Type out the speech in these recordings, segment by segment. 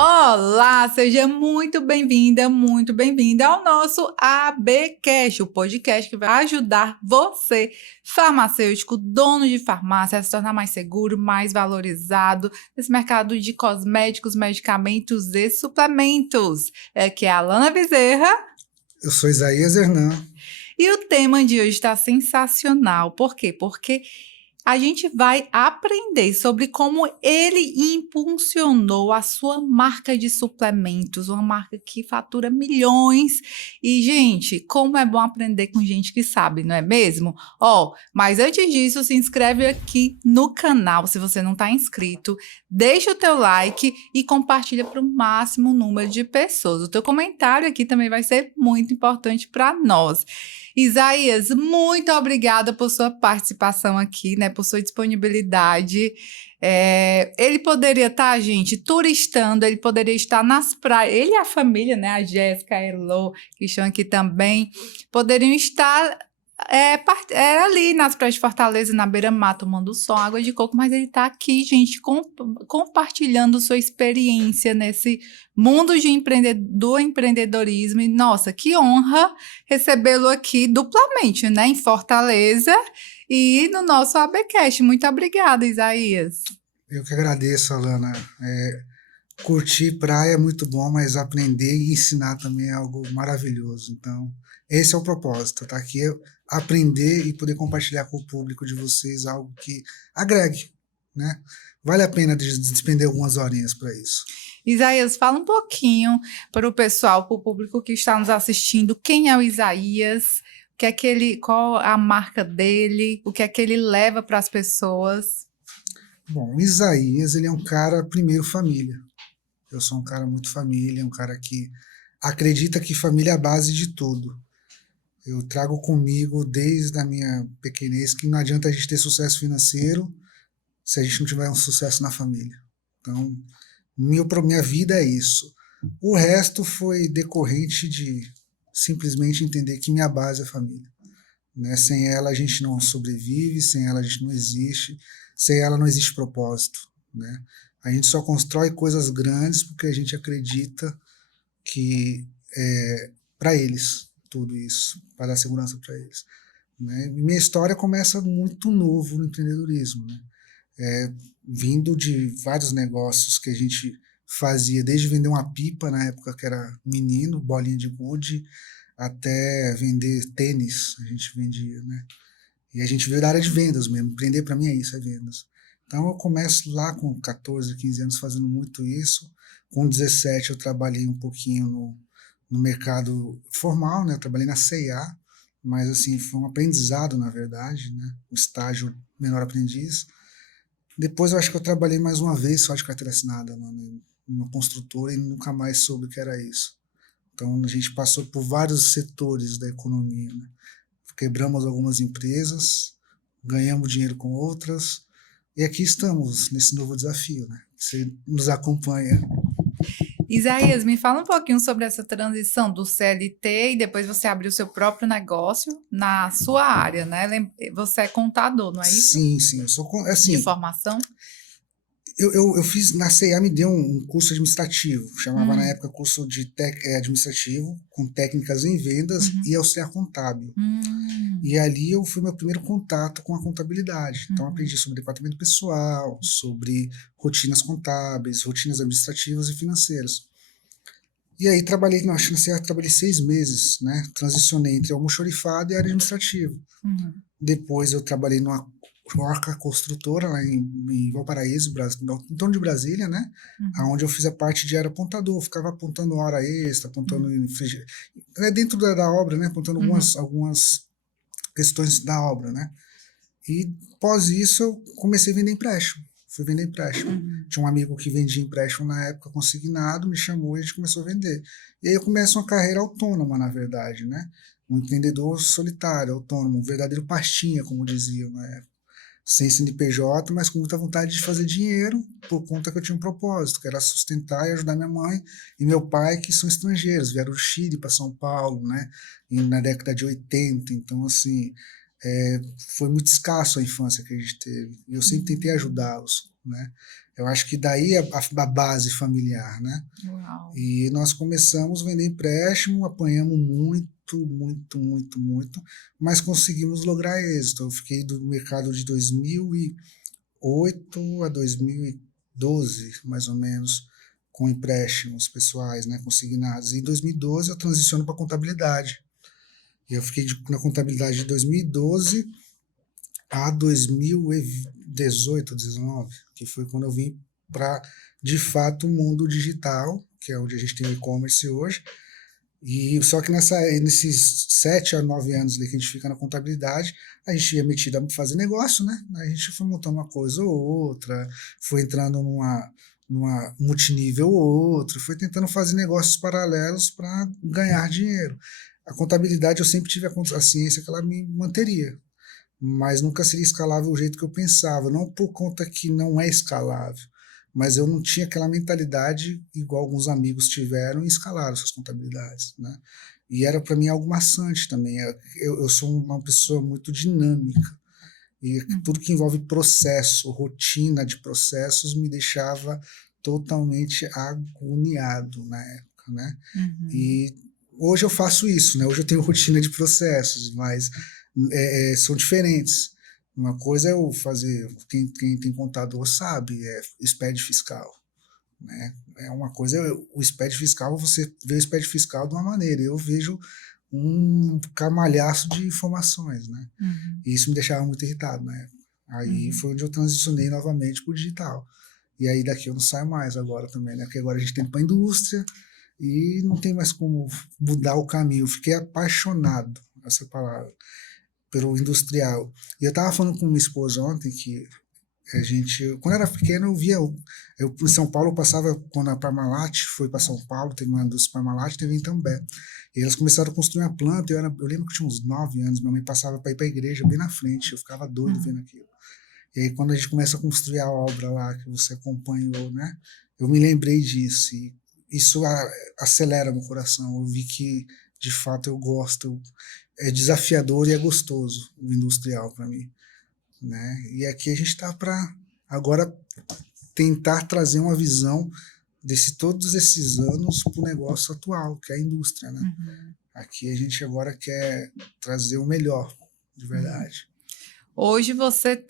Olá, seja muito bem-vinda ao nosso ABcast, o podcast que vai ajudar você, farmacêutico, dono de farmácia, a se tornar mais seguro, mais valorizado nesse mercado de cosméticos, medicamentos e suplementos. Aqui é a Alana Bezerra. Eu sou Isaías Hernan. E o tema de hoje está sensacional. Por quê? Porque a gente vai aprender sobre como ele impulsionou a sua marca de suplementos, uma marca que fatura milhões. E, gente, como é bom aprender com gente que sabe, não é mesmo? Mas antes disso, se inscreve aqui no canal, se você não está inscrito, deixa o teu like e compartilha para o máximo número de pessoas. O teu comentário aqui também vai ser muito importante para nós. Isaías, muito obrigada por sua participação aqui, né? Por sua disponibilidade. Ele poderia estar, gente, turistando, ele poderia estar nas praias. Ele e a família, né? A Jéssica, a Elo, que estão aqui também, poderiam estar ali nas praias de Fortaleza, na beira-mar, tomando sol, água de coco, mas ele está aqui, gente, compartilhando sua experiência nesse mundo do empreendedorismo. E, nossa, que honra recebê-lo aqui duplamente, né? Em Fortaleza e no nosso ABcast. Muito obrigada, Isaías. Eu que agradeço, Alana. Curtir praia é muito bom, mas aprender e ensinar também é algo maravilhoso. Então, esse é o propósito, tá? Aqui é aprender e poder compartilhar com o público de vocês algo que agregue, né? Vale a pena despender algumas horinhas para isso. Isaías, fala um pouquinho para o pessoal, para o público que está nos assistindo, quem é o Isaías, qual a marca dele, o que é que ele leva para as pessoas? Bom, o Isaías, ele é um cara, primeiro, família. Eu sou um cara muito família, um cara que acredita que família é a base de tudo. Eu trago comigo desde a minha pequenez que não adianta a gente ter sucesso financeiro se a gente não tiver um sucesso na família. Então, minha vida é isso. O resto foi decorrente de simplesmente entender que minha base é a família. Né? Sem ela a gente não sobrevive, sem ela a gente não existe, sem ela não existe propósito. Né? A gente só constrói coisas grandes porque a gente acredita que é para eles tudo isso, para dar segurança para eles. Né? Minha história começa muito novo no empreendedorismo, né? Vindo de vários negócios que a gente fazia, desde vender uma pipa na época que era menino, bolinha de gude, até vender tênis, a gente vendia, né? E a gente veio da área de vendas mesmo, empreender para mim é isso, é vendas. Então eu começo lá com 14, 15 anos fazendo muito isso. Com 17 eu trabalhei um pouquinho no mercado formal, né? Eu trabalhei na C&A, mas assim, foi um aprendizado, na verdade, né? Um estágio menor aprendiz. Depois eu acho que eu trabalhei mais uma vez só de carteira assinada numa construtora e nunca mais soube o que era isso. Então a gente passou por vários setores da economia, né? Quebramos algumas empresas, ganhamos dinheiro com outras, e aqui estamos nesse novo desafio, né? Você nos acompanha. Isaías, me fala um pouquinho sobre essa transição do CLT e depois você abriu seu próprio negócio na sua área, né? Você é contador, não é isso? Sim, eu sou assim. De formação? Eu fiz na C&A, me deu um curso administrativo, chamava na época curso de administrativo, com técnicas em vendas e auxiliar contábil. E ali eu fui meu primeiro contato com a contabilidade. Então aprendi sobre departamento pessoal, sobre rotinas contábeis, rotinas administrativas e financeiras. E aí trabalhei na C&A, trabalhei 6 meses, né? Transicionei entre almoxarifado e área administrativa. Depois eu trabalhei numa construtora lá em Valparaíso, em torno de Brasília, né? Onde eu fiz a parte de apontador, ficava apontando hora extra, apontando dentro da obra, né? Apontando algumas questões da obra, né? E após isso eu comecei a vender empréstimo. Fui vender empréstimo. Tinha um amigo que vendia empréstimo na época consignado, me chamou e a gente começou a vender. E aí eu começo uma carreira autônoma, na verdade, né? Um empreendedor solitário, autônomo, um verdadeiro pastinha, como diziam na época. Sem CNPJ, mas com muita vontade de fazer dinheiro, por conta que eu tinha um propósito, que era sustentar e ajudar minha mãe e meu pai, que são estrangeiros, vieram do Chile para São Paulo, né, na década de 80, então assim, foi muito escasso a infância que a gente teve, e eu sempre tentei ajudá-los, né? Eu acho que daí a base familiar, né? Uau. E nós começamos a vender empréstimo, apanhamos muito, muito, muito, muito, mas conseguimos lograr êxito. Eu fiquei do mercado de 2008 a 2012, mais ou menos, com empréstimos pessoais, né, consignados. E em 2012 eu transiciono para contabilidade. E eu fiquei na contabilidade de 2012 a 2018, 19, que foi quando eu vim para, de fato, o mundo digital, que é onde a gente tem o e-commerce hoje. E só que nesses 7 a 9 anos ali que a gente fica na contabilidade, a gente ia metido a fazer negócio, né? A gente foi montando uma coisa ou outra, foi entrando numa multinível ou outra, foi tentando fazer negócios paralelos para ganhar dinheiro. A contabilidade eu sempre tive a ciência que ela me manteria, mas nunca seria escalável do jeito que eu pensava, não por conta que não é escalável, mas eu não tinha aquela mentalidade igual alguns amigos tiveram e escalaram suas contabilidades, né? E era para mim algo maçante também. Eu sou uma pessoa muito dinâmica e tudo que envolve processo, rotina de processos me deixava totalmente agoniado na época, né? E hoje eu faço isso, né? Hoje eu tenho rotina de processos, mas são diferentes. Uma coisa é eu fazer, quem tem contador sabe, é SPED fiscal, né? É uma coisa, o SPED fiscal, você vê o SPED fiscal de uma maneira, eu vejo um camalhaço de informações, né? E isso me deixava muito irritado na época. Aí foi onde eu transicionei novamente para o digital. E aí daqui eu não saio mais agora também, né? Porque agora a gente tem para a indústria e não tem mais como mudar o caminho. Eu fiquei apaixonado, essa palavra, pelo industrial. E eu estava falando com minha esposa ontem que a gente, quando eu era pequeno, eu via, eu em São Paulo eu passava, quando a Parmalat foi para São Paulo, teve uma indústria Parmalat, teve em Itambé. E eles começaram a construir uma planta, eu lembro que eu tinha uns 9 anos, minha mãe passava para ir para a igreja bem na frente, eu ficava doido vendo aquilo. E aí quando a gente começa a construir a obra lá, que você acompanhou, né, eu me lembrei disso, e isso acelera meu coração, eu vi que de fato eu gosto, é desafiador e é gostoso o industrial para mim, né? E aqui a gente está para agora tentar trazer uma visão todos esses anos para o negócio atual, que é a indústria, né? Aqui a gente agora quer trazer o melhor, de verdade. Hoje você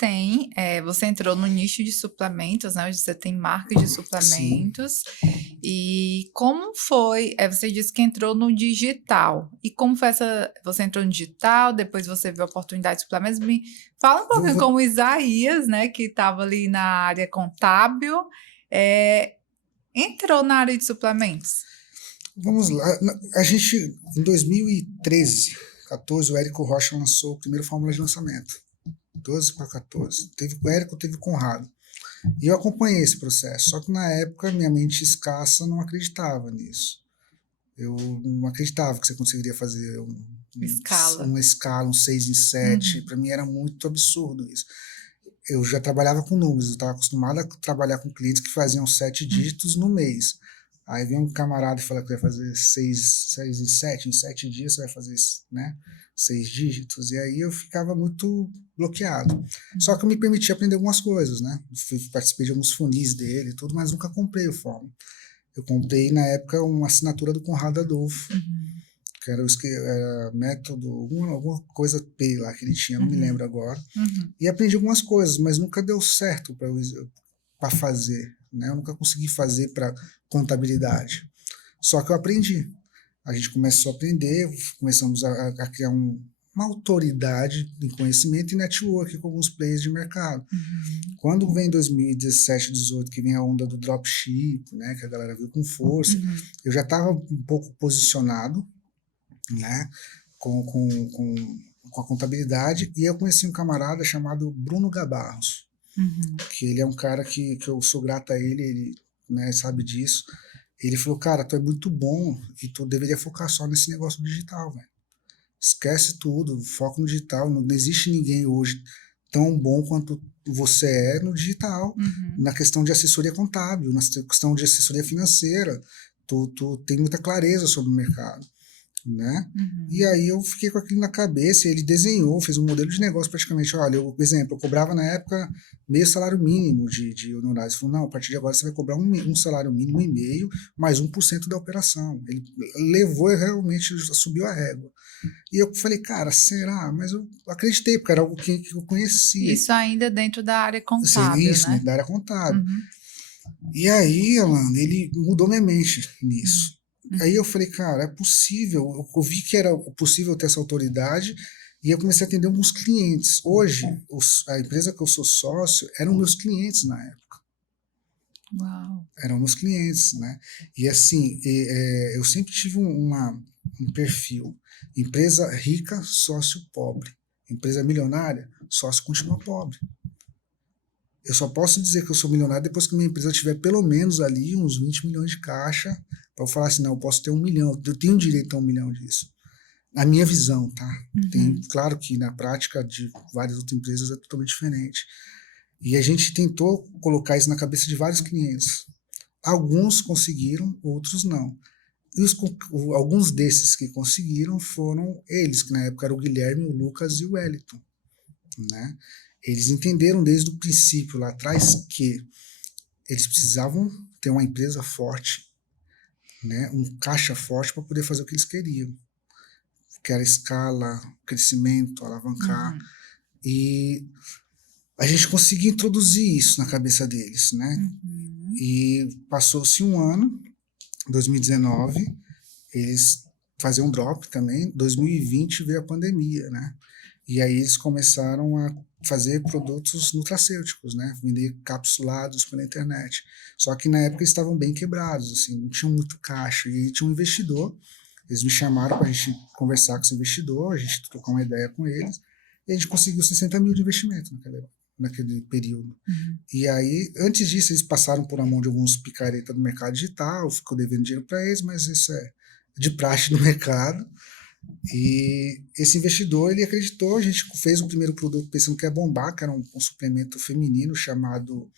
entrou no nicho de suplementos, né? Hoje você tem marca de suplementos. Sim. E como foi? Você disse que entrou no digital. E como foi você entrou no digital, depois você viu a oportunidade de suplementos. Me fala um pouquinho como o Isaías, né? Que estava ali na área contábil, entrou na área de suplementos. Vamos lá. A gente, em 2013, 14, o Érico Rocha lançou o primeiro Fórmula de Lançamento. 12 para 14. Teve o Érico, teve o Conrado. E eu acompanhei esse processo. Só que na época, minha mente escassa não acreditava nisso. Eu não acreditava que você conseguiria fazer uma escala, um 6 em 7. Para mim era muito absurdo isso. Eu já trabalhava com números, eu estava acostumado a trabalhar com clientes que faziam 7 dígitos no mês. Aí vem um camarada e fala que vai fazer 6 em 7, em 7 dias você vai fazer, né, 6 dígitos. E aí eu ficava muito bloqueado. Só que eu me permiti aprender algumas coisas, né? Participei de alguns funis dele e tudo, mas nunca comprei o Fórmula. Eu comprei, na época, uma assinatura do Conrado Adolfo, que era método, alguma coisa P lá que ele tinha, não me lembro agora. E aprendi algumas coisas, mas nunca deu certo para fazer, né? Eu nunca consegui fazer para contabilidade. Só que eu aprendi. A gente começou a aprender, começamos a criar uma autoridade em conhecimento e network com alguns players de mercado. Quando vem 2017, 2018, que vem a onda do dropship, né, que a galera viu com força, eu já estava um pouco posicionado, né, com a contabilidade, e eu conheci um camarada chamado Bruno Gabarros, que ele é um cara que eu sou grato a ele, né, sabe disso. Ele falou, cara, tu é muito bom e tu deveria focar só nesse negócio digital, velho. Esquece tudo, foca no digital. Não existe ninguém hoje tão bom quanto você é no digital, na questão de assessoria contábil, na questão de assessoria financeira. Tu tem muita clareza sobre o mercado. né? E Uhum. aí eu fiquei com aquilo na cabeça, e ele desenhou, fez um modelo de negócio praticamente. Olha, por exemplo, eu cobrava na época meio salário mínimo de honorários. Ele falou, não, a partir de agora você vai cobrar um salário mínimo e meio, mais 1% da operação. Ele levou e realmente subiu a régua. E eu falei, cara, será? Mas eu acreditei, porque era algo que eu conhecia. Isso ainda dentro da área Assim, contábil, isso, né? dentro da área contábil. Uhum. E aí, Alan, ele mudou minha mente Uhum. nisso. Aí eu falei, cara, é possível. Eu vi que era possível ter essa autoridade e eu comecei a atender alguns clientes. Hoje, a empresa que eu sou sócio eram meus clientes na época. Uau. Eram meus clientes, né? E assim, eu sempre tive um perfil. Empresa rica, sócio pobre. Empresa milionária, sócio continua pobre. Eu só posso dizer que eu sou milionário depois que minha empresa tiver pelo menos ali uns 20 milhões de caixa, para eu falar assim, não, eu posso ter 1 milhão, eu tenho direito a 1 milhão disso. Na minha visão, tá? Tem, Uhum. claro que na prática de várias outras empresas é totalmente diferente. E a gente tentou colocar isso na cabeça de vários clientes. Alguns conseguiram, outros não. E alguns desses que conseguiram foram eles, que na época eram o Guilherme, o Lucas e o Wellington, né? Eles entenderam desde o princípio lá atrás que eles precisavam ter uma empresa forte, né, um caixa forte para poder fazer o que eles queriam, que era escala, crescimento, alavancar. Uhum. E a gente conseguiu introduzir isso na cabeça deles, né? Uhum. E passou-se um ano, 2019, eles faziam um drop também. 2020 veio a pandemia, né? E aí eles começaram a fazer produtos nutracêuticos, né? Vender capsulados pela internet. Só que na época eles estavam bem quebrados, assim, não tinham muito caixa. E aí tinha um investidor, eles me chamaram para a gente conversar com esse investidor, a gente trocou uma ideia com eles, e a gente conseguiu 60 mil de investimento naquele período. Uhum. E aí, antes disso, eles passaram por a mão de alguns picareta do mercado digital, ficou devendo dinheiro para eles, mas isso é de praxe do mercado. E esse investidor, ele acreditou, a gente fez o primeiro produto pensando que ia bombar, que era um suplemento feminino chamado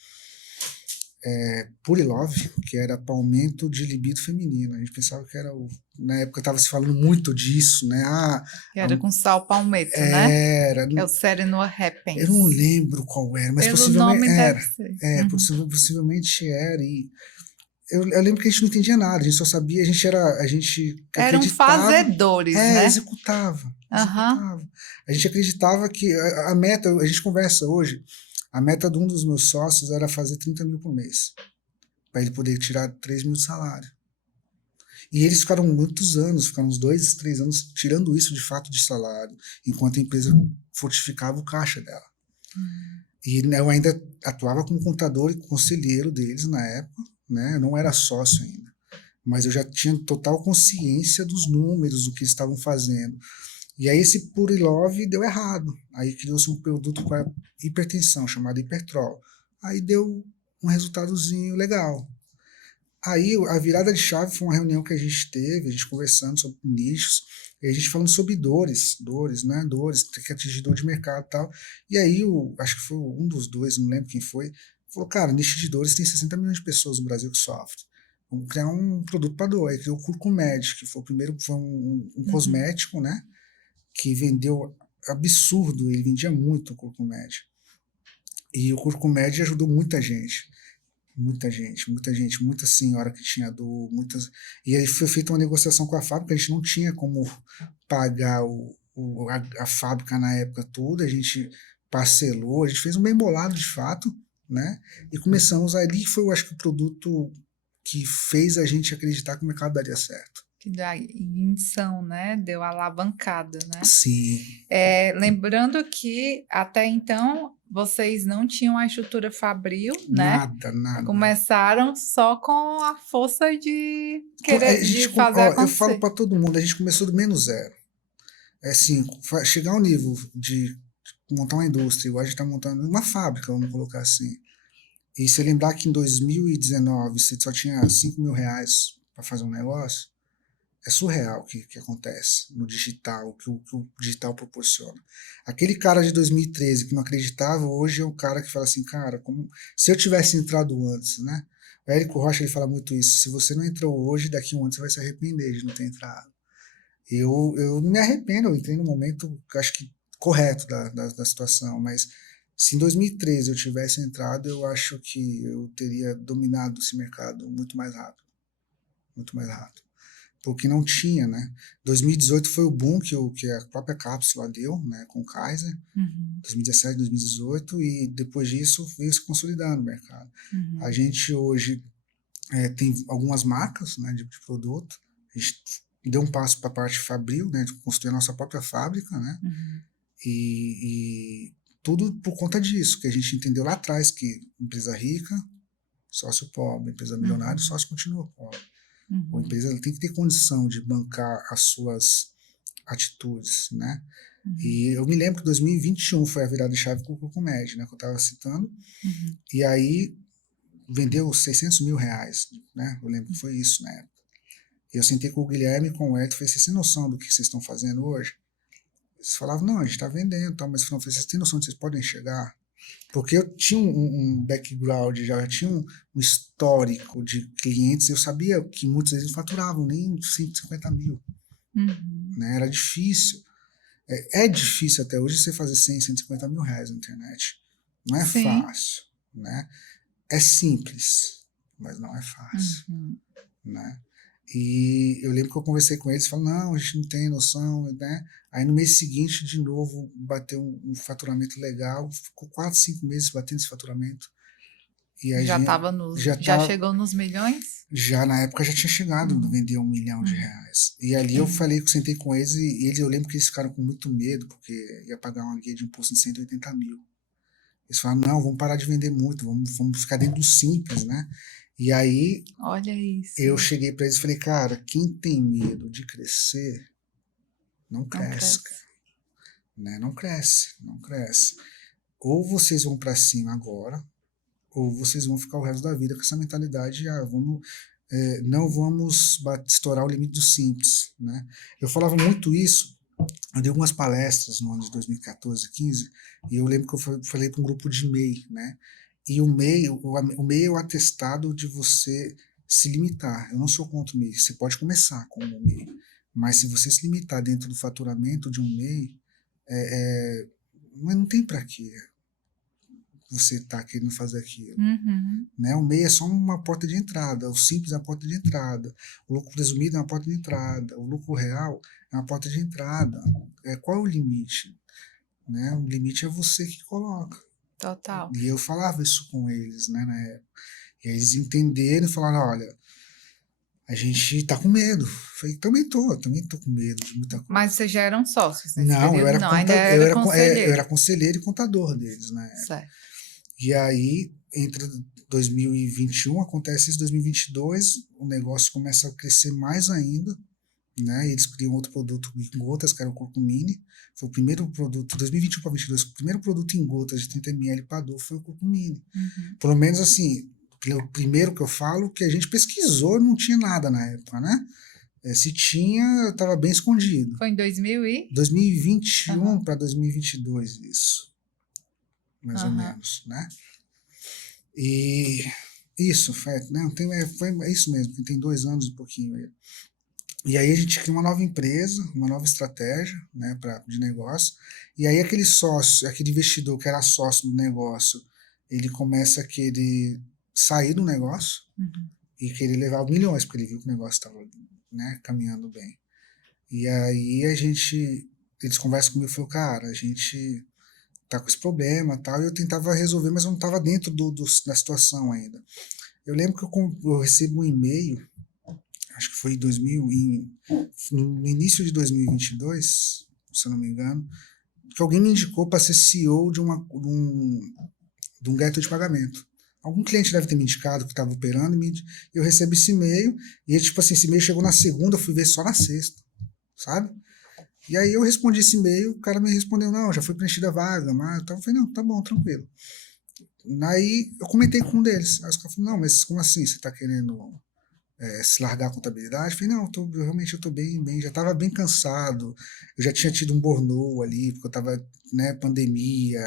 Purilove, que era para aumento de libido feminino. A gente pensava que era na época estava se falando muito disso, né? Que era com sal palmeto, né? Era, Que é o Serenor eu não Repens. lembro qual era, mas Pelo possivelmente nome deve era. ser. Uhum. Possivelmente era. E eu lembro que a gente não entendia nada, a gente só sabia, a gente Eram acreditava, fazedores, né? executava, Aham. executava. A gente acreditava que a meta, a gente conversa hoje, a meta de um dos meus sócios era fazer 30 mil por mês, para ele poder tirar 3 mil de salário. E eles ficaram muitos anos, ficaram uns 2, 3 anos tirando isso de fato de salário, enquanto a empresa fortificava o caixa dela. E eu ainda atuava como contador e conselheiro deles na época, né? Eu não era sócio ainda, mas eu já tinha total consciência dos números, do que eles estavam fazendo. E aí esse Purilove deu errado. Aí criou-se um produto para hipertensão chamado Hipertrol. Aí deu um resultadozinho legal. Aí a virada de chave foi uma reunião que a gente teve, a gente conversando sobre nichos, e a gente falando sobre dores, né? Dores, que atingir dor de mercado e tal. E aí, acho que foi um dos dois, não lembro quem foi, falou, cara, nicho de dores tem 60 milhões de pessoas no Brasil que sofrem. Vamos criar um produto para dor. Aí criou o Curcumed, que foi o primeiro, foi um Uhum. cosmético, né? Que vendeu absurdo, ele vendia muito o Curcumed. E o Curcumed ajudou muita gente. Muita gente, muita senhora que tinha dor, muitas. E aí foi feita uma negociação com a fábrica, a gente não tinha como pagar a fábrica na época toda, a gente parcelou, a gente fez um bem bolado de fato, né? E começamos ali, foi, eu acho que o produto que fez a gente acreditar que o mercado daria certo. Que da inção, né? Deu alavancada, né? Sim, Lembrando que até então vocês não tinham a estrutura fabril, né? nada, nada. Começaram só com a força de A querer, gente, de fazer ó, eu falo acontecer. para todo mundo, a gente começou do menos zero. É assim, chegar ao nível de montar uma indústria, igual a gente está montando uma fábrica, vamos colocar assim. E se lembrar que em 2019 você só tinha 5 mil reais para fazer um negócio, é surreal o que acontece no digital, que o digital proporciona. Aquele cara de 2013 que não acreditava, hoje é um cara que fala assim, cara, como se eu tivesse entrado antes, né? O Érico Rocha ele fala muito isso. Se você não entrou hoje, daqui a um ano você vai se arrepender de não ter entrado. Eu não me arrependo, eu entrei no momento, acho que correto da situação, mas se em 2013 eu tivesse entrado, eu acho que eu teria dominado esse mercado muito mais rápido. Porque não tinha, né? 2018 foi o boom que a própria cápsula deu, né, com o Kaiser, 2017, 2018, e depois disso veio se consolidando o mercado. A gente hoje tem algumas marcas, né, de produto, a gente deu um passo para a parte fabril, né, de construir a nossa própria fábrica, né, e tudo por conta disso, que a gente entendeu lá atrás que empresa rica, sócio pobre, empresa milionária, sócio continua pobre. A empresa ela tem que ter condição de bancar as suas atitudes, né? E eu me lembro que 2021 foi a virada de chave com o Curcomed, né, que eu estava citando, e aí vendeu 600 mil reais, né? Eu lembro que foi isso na época. Eu sentei com o Guilherme e com o Hélio e falei, vocês têm noção do que vocês estão fazendo hoje? Eles falavam, não, a gente está vendendo, tal, mas eu falei, vocês têm noção de que vocês podem chegar? Porque eu tinha um background, já tinha um histórico de clientes, eu sabia que muitos deles não faturavam nem 150 mil. Né? Era difícil. É difícil até hoje você fazer 100, 150 mil reais na internet. Não é fácil. Né? É simples, mas não é fácil. Né? E eu lembro que eu conversei com eles e falaram, não, a gente não tem noção, né? Aí no mês seguinte, de novo, bateu um faturamento legal, ficou 4, 5 meses batendo esse faturamento. E aí já chegou nos milhões? Já na época já tinha chegado, vender 1 milhão de reais. E ali eu sentei com eles e eles, eu lembro que eles ficaram com muito medo, porque ia pagar uma guia de imposto de 180 mil. Eles falaram, não, vamos parar de vender muito, vamos ficar dentro do simples, né? E aí, olha isso. Eu cheguei para eles e falei, cara, quem tem medo de crescer, não cresce. Né? Não cresce. Ou vocês vão para cima agora, ou vocês vão ficar o resto da vida com essa mentalidade, não vamos estourar o limite do simples. Né? Eu falava muito isso, eu dei algumas palestras no ano de 2014, 15, e eu lembro que eu falei para um grupo de MEI, né? E o MEI é o atestado de você se limitar. Eu não sou contra o MEI. Você pode começar com o MEI, mas se você se limitar dentro do faturamento de um MEI, não tem para quê você estar querendo fazer aquilo. Né? O MEI é só uma porta de entrada, o simples é uma porta de entrada, o lucro presumido é uma porta de entrada, o lucro real é uma porta de entrada. Qual é o limite? Né? O limite é você que coloca. Total. E eu falava isso com eles, né, na época. E aí eles entenderam e falaram, olha, a gente tá com medo. Eu falei, também tô com medo de muita coisa. Mas vocês já eram sócios nesse Não, período? Eu era conselheiro e contador deles, né? Certo. E aí, entre 2021, acontece isso, 2022, o negócio começa a crescer mais ainda, né? E eles criam outro produto em gotas, que era o Curcumini. Foi o primeiro produto, 2021 para 2022, o primeiro produto em gotas de 30 ml para dor foi o Curcumini. Pelo menos assim, o primeiro que eu falo, que a gente pesquisou, não tinha nada na época, né? Se tinha, estava bem escondido. Foi em 2021 para 2022, isso. Mais ou menos, né? E isso, foi isso mesmo, tem 2 anos e pouquinho aí. E aí a gente cria uma nova empresa, uma nova estratégia, né, de negócio. E aí aquele sócio, aquele investidor que era sócio do negócio, ele começa a querer sair do negócio e querer levar milhões, porque ele viu que o negócio estava, né, caminhando bem. E aí eles conversam comigo e falam, cara, a gente tá com esse problema e tal, e eu tentava resolver, mas eu não estava dentro da situação ainda. Eu lembro que eu recebo um e-mail, acho que foi no início de 2022, se eu não me engano, que alguém me indicou para ser CEO de um gateway de pagamento. Algum cliente deve ter me indicado que estava operando, eu recebi esse e-mail, e tipo assim, esse e-mail chegou na segunda, eu fui ver só na sexta, sabe? E aí eu respondi esse e-mail, o cara me respondeu, não, já foi preenchida a vaga, mas eu falei, não, tá bom, tranquilo. Aí eu comentei com um deles, aí os caras falaram, não, mas como assim, você tá querendo se largar a contabilidade? Falei, não, realmente eu estou bem, já estava bem cansado, eu já tinha tido um burnout ali, porque eu estava, né, pandemia,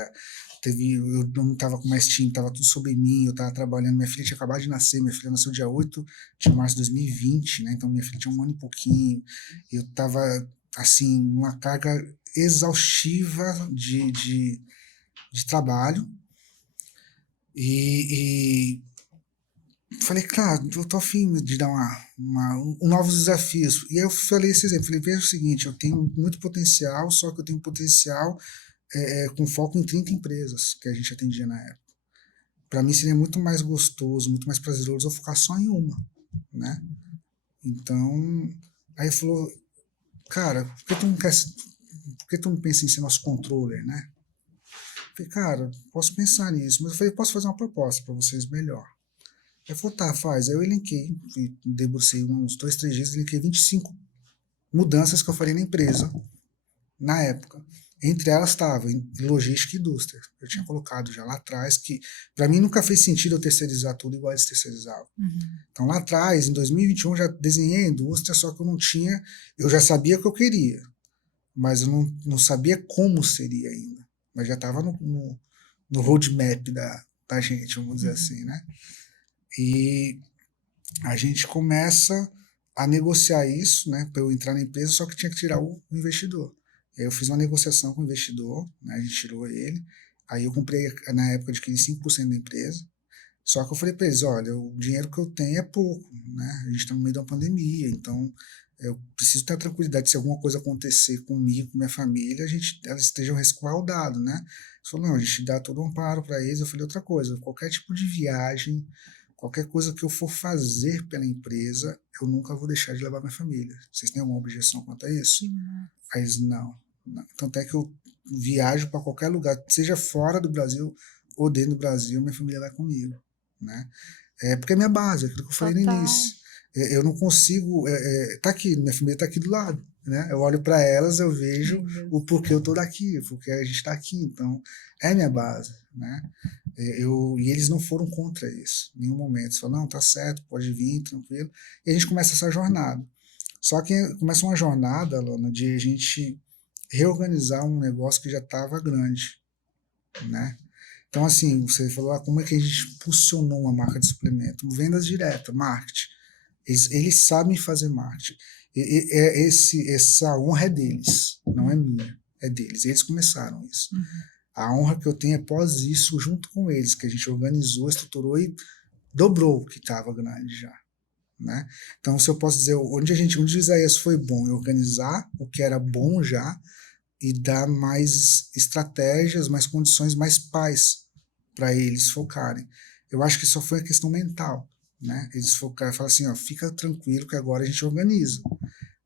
eu não estava com mais time, estava tudo sobre mim, eu estava trabalhando, minha filha tinha acabado de nascer, minha filha nasceu dia 8 de março de 2020, né, então minha filha tinha um ano e pouquinho, eu estava, assim, numa carga exaustiva de trabalho, e falei, cara, eu tô afim de dar novos desafios. E aí eu falei esse exemplo, falei, veja o seguinte, eu tenho muito potencial, só que eu tenho potencial com foco em 30 empresas que a gente atendia na época. Para mim seria muito mais gostoso, muito mais prazeroso eu focar só em uma, né? Então, aí ele falou, cara, por que tu não pensa em ser nosso controller, né? Eu falei, cara, posso pensar nisso, mas eu falei, posso fazer uma proposta para vocês melhor. Ele falou, tá, faz. Aí eu elenquei, debrucei uns 2, 3 dias, elenquei 25 mudanças que eu faria na empresa, na época. Entre elas estava em logística e indústria. Eu tinha colocado já lá atrás que, para mim, nunca fez sentido eu terceirizar tudo igual eles terceirizavam. Então, lá atrás, em 2021, eu já desenhei a indústria, só que eu já sabia o que eu queria, mas eu não sabia como seria ainda. Mas já estava no roadmap da gente, vamos dizer assim, né? E a gente começa a negociar isso, né, para eu entrar na empresa, só que tinha que tirar o investidor. E aí eu fiz uma negociação com o investidor, né, a gente tirou ele, aí eu comprei, na época, adquiri 5% da empresa, só que eu falei para eles, olha, o dinheiro que eu tenho é pouco, né, a gente está no meio de uma pandemia, então eu preciso ter a tranquilidade, se alguma coisa acontecer comigo, com minha família, elas estejam resguardadas, né. Eles falaram, não, a gente dá todo o amparo para eles. Eu falei outra coisa, qualquer tipo de viagem, qualquer coisa que eu for fazer pela empresa, eu nunca vou deixar de levar minha família. Vocês têm alguma objeção quanto a isso? Aí eles, não. Tanto é que eu viajo para qualquer lugar, seja fora do Brasil ou dentro do Brasil, minha família vai comigo, né? Porque é minha base, aquilo que eu falei no início. Eu não consigo, tá aqui, minha família tá aqui do lado, né? Eu olho para elas, eu vejo o porquê eu tô daqui, porque a gente tá aqui, então é minha base, né? E eles não foram contra isso, em nenhum momento. Eles falaram, não, tá certo, pode vir, tranquilo. E a gente começa essa jornada. Só que começa uma jornada, Lona, de a gente reorganizar um negócio que já estava grande, né? Então, assim, você falou, como é que a gente impulsionou uma marca de suplemento? Vendas diretas, marketing. Eles sabem fazer marketing. Essa honra é deles, não é minha, é deles. Eles começaram isso. A honra que eu tenho é pós isso, junto com eles, que a gente organizou, estruturou e dobrou o que estava grande já, né? Então, se eu posso dizer, onde o Isaías foi bom em organizar o que era bom já e dar mais estratégias, mais condições, mais paz para eles focarem. Eu acho que só foi a questão mental, né? Eles focaram e falaram assim, ó, fica tranquilo que agora a gente organiza,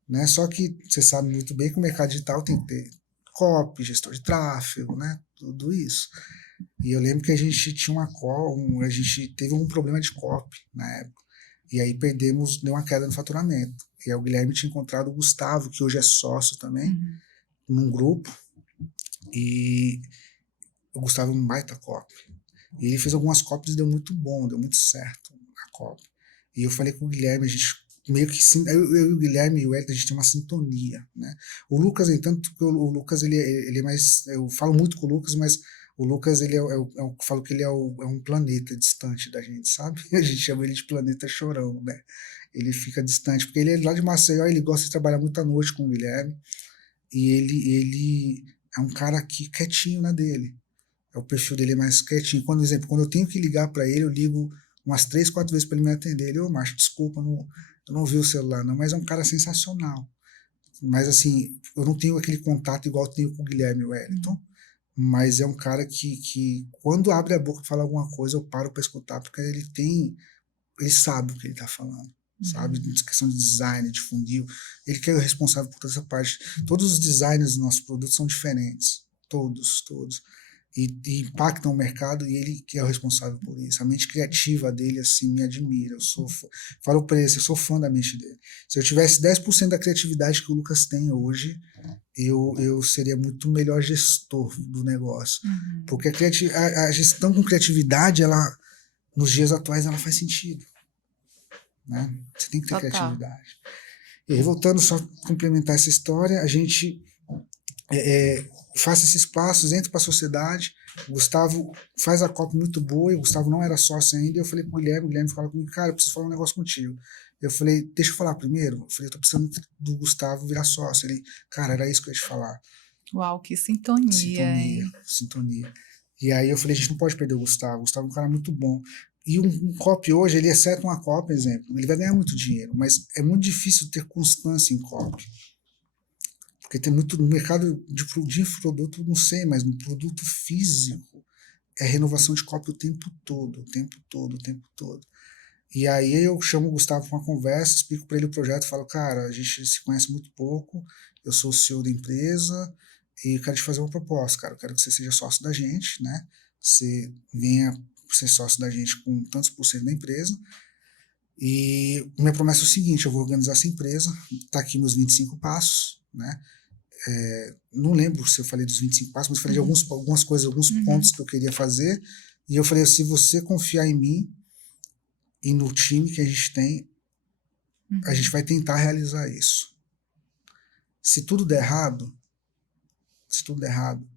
né? Só que você sabe muito bem que o mercado digital tem que ter copy, gestor de tráfego, né? Tudo isso. E eu lembro que a gente tinha a gente teve um problema de copy na época. E aí deu uma queda no faturamento. E aí o Guilherme tinha encontrado o Gustavo, que hoje é sócio também, num grupo. E o Gustavo é um baita copy. E ele fez algumas copies e deu muito bom, deu muito certo a copy. E eu falei com o Guilherme, a gente meio que eu e o Guilherme e o Hélio, a gente tem uma sintonia, né? O Lucas, entanto, o Lucas ele é mais, eu falo muito com o Lucas, mas o Lucas ele eu falo que ele é um planeta distante da gente, sabe? A gente chama ele de planeta chorão, né? Ele fica distante porque ele é lá de Maceió, ele gosta de trabalhar muito à noite com o Guilherme e ele é um cara aqui quietinho na dele. O perfil dele é mais quietinho. Quando eu tenho que ligar para ele, eu ligo umas 3, 4 vezes para ele me atender. Ele, Márcio, desculpa, eu não vi o celular, não, mas é um cara sensacional. Mas, assim, eu não tenho aquele contato igual eu tenho com o Guilherme Wellington, mas é um cara que quando abre a boca para falar alguma coisa, eu paro para escutar, porque ele sabe o que ele está falando, sabe? Questão de design, de funil, ele que é o responsável por toda essa parte. Todos os designers dos nossos produtos são diferentes, todos. E impactam o mercado, e ele que é o responsável por isso. A mente criativa dele, assim, me admira. Falo para ele, eu sou fã da mente dele. Se eu tivesse 10% da criatividade que o Lucas tem hoje, eu seria muito melhor gestor do negócio. Porque a gestão com criatividade, ela, nos dias atuais, ela faz sentido. né? Você tem que ter Total. criatividade. E aí, voltando só a complementar essa história, a gente faz esses passos, entra para a sociedade. O Gustavo faz a copy muito boa, e o Gustavo não era sócio ainda. Eu falei pro Guilherme, o Guilherme falou comigo, cara, eu preciso falar um negócio contigo. Eu falei, deixa eu falar primeiro. Eu falei, eu tô precisando do Gustavo virar sócio. Ele, cara, era isso que eu ia te falar. Uau, que sintonia, Sintonia, hein? sintonia. E aí eu falei, a gente não pode perder o Gustavo. O Gustavo é um cara muito bom. E um copy hoje, ele exceto uma copy, exemplo, ele vai ganhar muito dinheiro, mas é muito difícil ter constância em copy. Porque tem muito no mercado de produto, não sei, mas no produto físico é renovação de copy o tempo todo, o tempo todo, o tempo todo. E aí eu chamo o Gustavo para uma conversa, explico para ele o projeto, falo, cara, a gente se conhece muito pouco, eu sou o CEO da empresa e eu quero te fazer uma proposta, cara, eu quero que você seja sócio da gente, né? Você venha ser sócio da gente com tantos por cento da empresa. E minha promessa é o seguinte, eu vou organizar essa empresa, tá aqui meus 25 passos, né? Não lembro se eu falei dos 25 passos, mas eu falei de algumas coisas, alguns pontos que eu queria fazer. E eu falei, se você confiar em mim e no time que a gente tem, a gente vai tentar realizar isso. Se tudo der errado,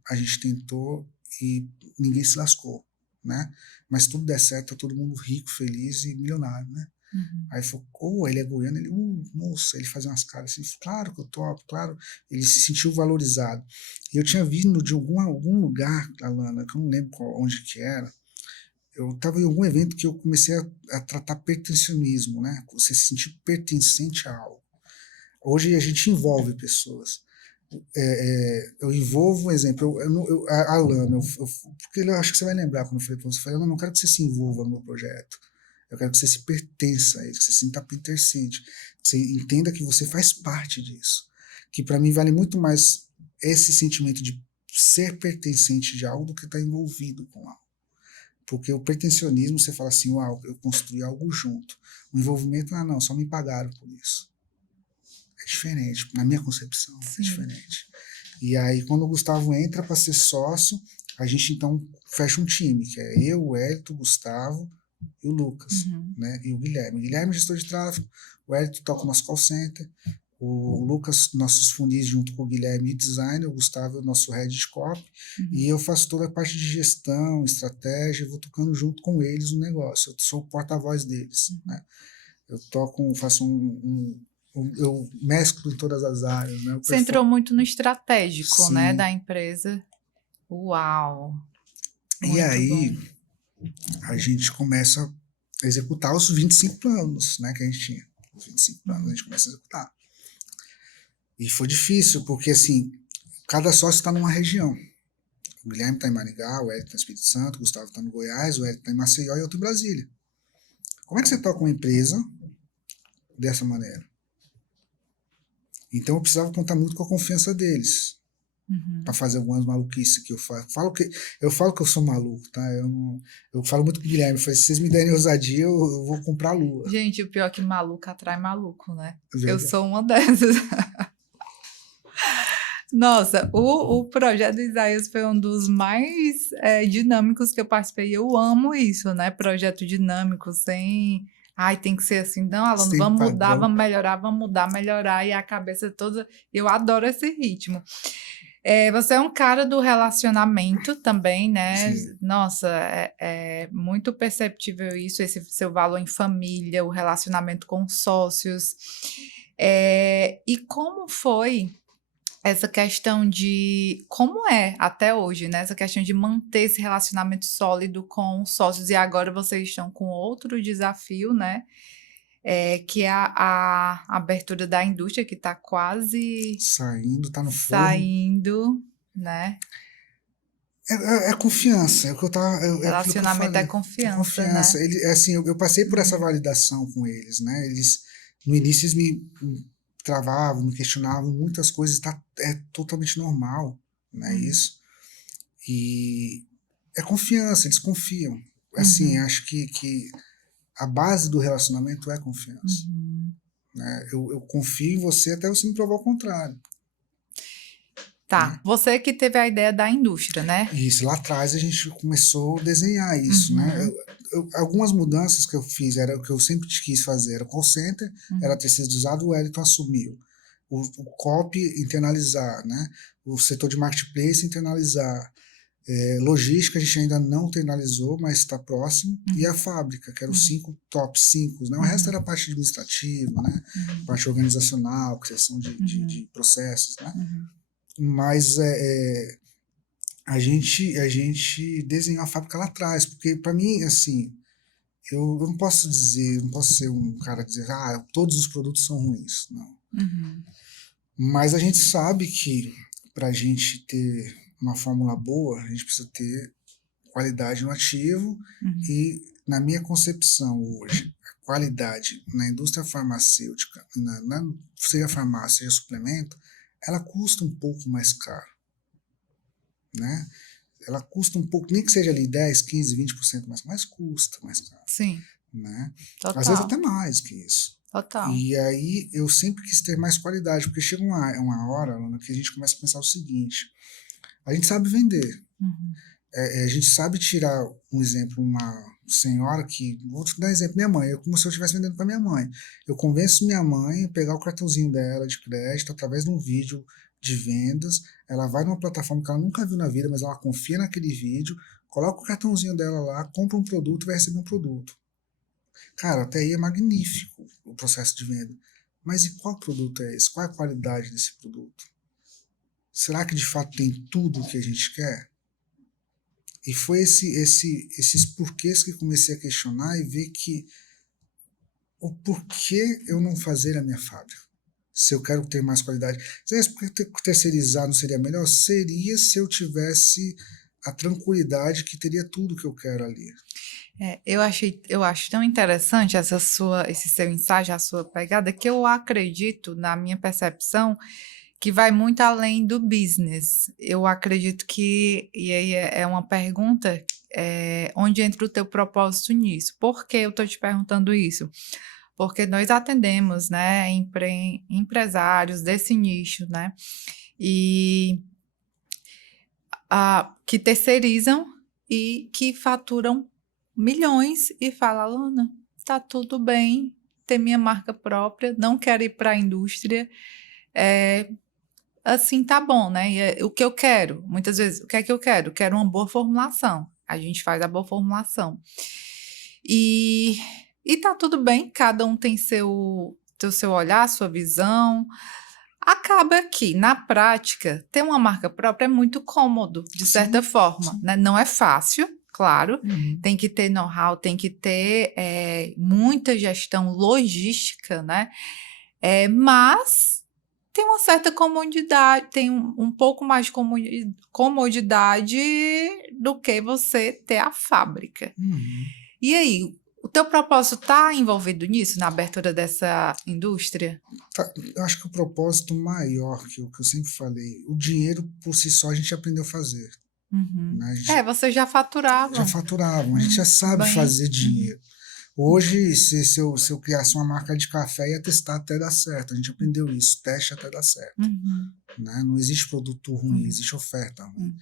a gente tentou e ninguém se lascou, né? Mas se tudo der certo, tá todo mundo rico, feliz e milionário, né? Aí falou, ele é goiano, ele, nossa, ele fazia umas caras assim, claro que eu topo, claro, ele se sentiu valorizado. E eu tinha vindo de algum lugar, Alana, que eu não lembro onde que era, eu estava em algum evento que eu comecei a tratar pertencionismo, né? Você se sentir pertencente a algo. Hoje a gente envolve pessoas. Eu envolvo, um exemplo, a Alana, porque eu acho que você vai lembrar quando eu falei para você, eu não quero que você se envolva no meu projeto. Eu quero que você se pertença a ele, que você se sinta pertencente, que você entenda que você faz parte disso. Que para mim vale muito mais esse sentimento de ser pertencente de algo do que estar envolvido com algo. Porque o pertencionismo, você fala assim, uau, eu construí algo junto. O envolvimento, não, só me pagaram por isso. É diferente, na minha concepção, é diferente. E aí, quando o Gustavo entra para ser sócio, a gente então fecha um time, que é eu, o Hélito, o Gustavo e o Lucas, né? E o Guilherme. O Guilherme é gestor de tráfego, o Hélito toca o nosso call center, o Lucas, nossos funis junto com o Guilherme e designer, o Gustavo é o nosso head de copy, e eu faço toda a parte de gestão, estratégia, vou tocando junto com eles o negócio, eu sou o porta-voz deles, né? Eu toco, faço eu mesclo em todas as áreas, né? Você entrou muito no estratégico, Sim. né, da empresa. Uau! E aí, a gente começa a executar os 25 planos, né, que a gente tinha. Os 25 planos a gente começa a executar. E foi difícil, porque assim, cada sócio está numa região. O Guilherme está em Maringá, o Hélio está no Espírito Santo, o Gustavo está no Goiás, o Hélio está em Maceió e outro em Brasília. Como é que você toca uma empresa dessa maneira? Então eu precisava contar muito com a confiança deles. Para fazer algumas maluquices que eu faço. Eu falo que eu sou maluco, tá? Eu falo muito com o Guilherme, eu falei, se vocês me derem ousadia, eu vou comprar a lua. Gente, o pior é que maluco atrai maluco, né? Verdade. Eu sou uma dessas. Nossa, o projeto do Isaías foi um dos mais dinâmicos que eu participei. Eu amo isso, né? Projeto dinâmico, sem... Ai, tem que ser assim. Não, aluno, Sem vamos padrão. mudar, vamos melhorar, vamos mudar, melhorar. E a cabeça toda... Eu adoro esse ritmo. Você é um cara do relacionamento também, né? Sim. Nossa, é muito perceptível isso, esse seu valor em família, o relacionamento com sócios. E como foi essa questão de... Como é até hoje, né? Essa questão de manter esse relacionamento sólido com os sócios. E agora vocês estão com outro desafio, né? Que é a abertura da indústria, que está quase... Saindo, tá no forno. Saindo, né? É confiança, é o que eu tava. Relacionamento é confiança, né? Assim, eu passei por essa validação com eles, né? No início, eles me travavam, me questionavam muitas coisas, é totalmente normal, né? Isso. E é confiança, eles confiam. Assim, acho que a base do relacionamento é confiança. Né? Eu confio em você até você me provar o contrário. Tá, você que teve a ideia da indústria, né? Isso, lá atrás a gente começou a desenhar isso, né? algumas mudanças que eu fiz, era o que eu sempre quis fazer, era o call center, era terceirizado, o Wellington assumiu. O copy internalizar, né? O setor de marketplace internalizar. Logística a gente ainda não internalizou, mas está próximo. E a fábrica, que eram os 5 top 5, né? O resto era a parte administrativa, né? Parte organizacional, criação de processos, né? Mas a gente desenhou a fábrica lá atrás, porque para mim, assim, eu não posso dizer, não posso ser um cara dizer, todos os produtos são ruins, não. Mas a gente sabe que para a gente ter uma fórmula boa, a gente precisa ter qualidade no ativo e, na minha concepção hoje, a qualidade na indústria farmacêutica, seja farmácia, seja suplemento, ela custa um pouco mais caro, né? Ela custa um pouco, nem que seja ali 10, 15, 20% mais, mas custa mais caro. Sim. Né? Total. Às vezes até mais que isso. Total. E aí eu sempre quis ter mais qualidade, porque chega uma hora, Ana, que a gente começa a pensar o seguinte: a gente sabe vender. A gente sabe tirar, um exemplo, uma senhora que, vou te dar um exemplo, minha mãe, como se eu estivesse vendendo para minha mãe. Eu convenço minha mãe a pegar o cartãozinho dela de crédito através de um vídeo de vendas, ela vai numa plataforma que ela nunca viu na vida, mas ela confia naquele vídeo, coloca o cartãozinho dela lá, compra um produto e vai receber um produto. Cara, até aí é magnífico o processo de venda. Mas e qual produto é esse? Qual é a qualidade desse produto? Será que de fato tem tudo o que a gente quer? E foi esses porquês que comecei a questionar e ver que o porquê eu não fazer a minha fábrica, se eu quero ter mais qualidade. Porque terceirizar não seria melhor? Seria se eu tivesse a tranquilidade que teria tudo que eu quero ali. Eu acho tão interessante esse seu ensaio, a sua pegada, que eu acredito, na minha percepção, que vai muito além do business. Eu acredito que, e aí é uma pergunta, onde entra o teu propósito nisso? Por que eu estou te perguntando isso? Porque nós atendemos, né, empresários desse nicho, né, e que terceirizam e que faturam milhões e fala: Alana, tá tudo bem, ter minha marca própria, não quero ir para a indústria, assim tá bom, né? E o que eu quero, muitas vezes, o que é que eu quero? Quero uma boa formulação. A gente faz a boa formulação. E tá tudo bem, cada um tem seu olhar, sua visão. Acaba que, na prática, ter uma marca própria é muito cômodo, de certa forma, né? Não é fácil, claro, tem que ter know-how, tem que ter muita gestão logística, né? Mas tem uma certa comodidade, tem um pouco mais de comodidade do que você ter a fábrica. E aí, o teu propósito está envolvido nisso, na abertura dessa indústria? Eu acho que o propósito maior, que eu sempre falei, o dinheiro por si só a gente aprendeu a fazer. Né? Vocês já faturavam. Já faturavam, a gente já sabe fazer dinheiro. Hoje, se eu criasse uma marca de café, ia testar até dar certo. A gente aprendeu isso, teste até dar certo. Né? Não existe produto ruim, existe oferta ruim.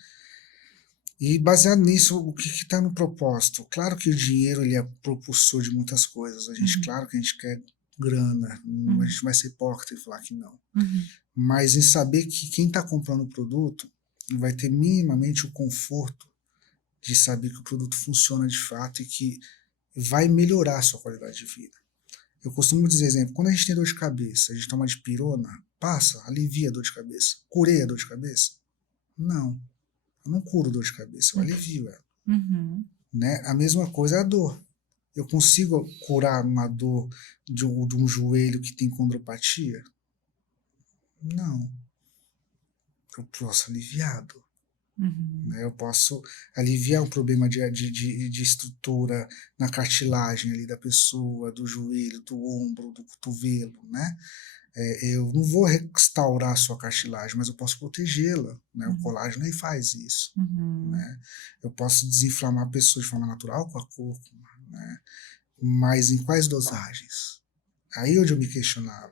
E baseado nisso, o que está no propósito? Claro que o dinheiro ele é propulsor de muitas coisas. Claro que a gente quer grana, a gente vai ser hipócrita e falar que não. Mas em saber que quem está comprando o produto vai ter minimamente o conforto de saber que o produto funciona de fato e que vai melhorar a sua qualidade de vida. Eu costumo dizer, exemplo, quando a gente tem dor de cabeça, a gente toma dipirona, passa, alivia a dor de cabeça. Curei a dor de cabeça? Não. Eu não curo dor de cabeça, eu alivio ela. Né? A mesma coisa é a dor. Eu consigo curar uma dor de um joelho que tem condropatia? Não. Eu posso aliviar a dor. Né? Eu posso aliviar um problema de estrutura na cartilagem ali da pessoa, do joelho, do ombro, do cotovelo, né? Eu não vou restaurar a sua cartilagem, mas eu posso protegê-la, né? O colágeno aí faz isso, né? Eu posso desinflamar a pessoa de forma natural com a cúrcuma, né? Mas em quais dosagens? Aí onde eu me questionava,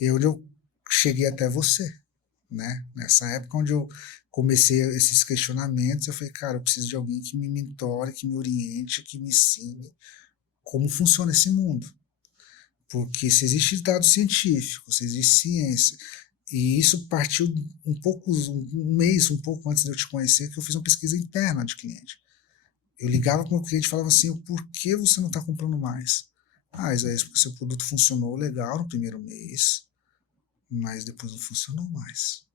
e onde eu cheguei até você, né? Nessa época onde eu comecei esses questionamentos, eu falei, cara, eu preciso de alguém que me mentore, que me oriente, que me ensine como funciona esse mundo. Porque se existe dado científico, se existe ciência, e isso partiu um mês, um pouco antes de eu te conhecer, que eu fiz uma pesquisa interna de cliente. Eu ligava para o meu cliente e falava assim, por que você não está comprando mais? Ah, Isaías, porque seu produto funcionou legal no primeiro mês, mas depois não funcionou mais.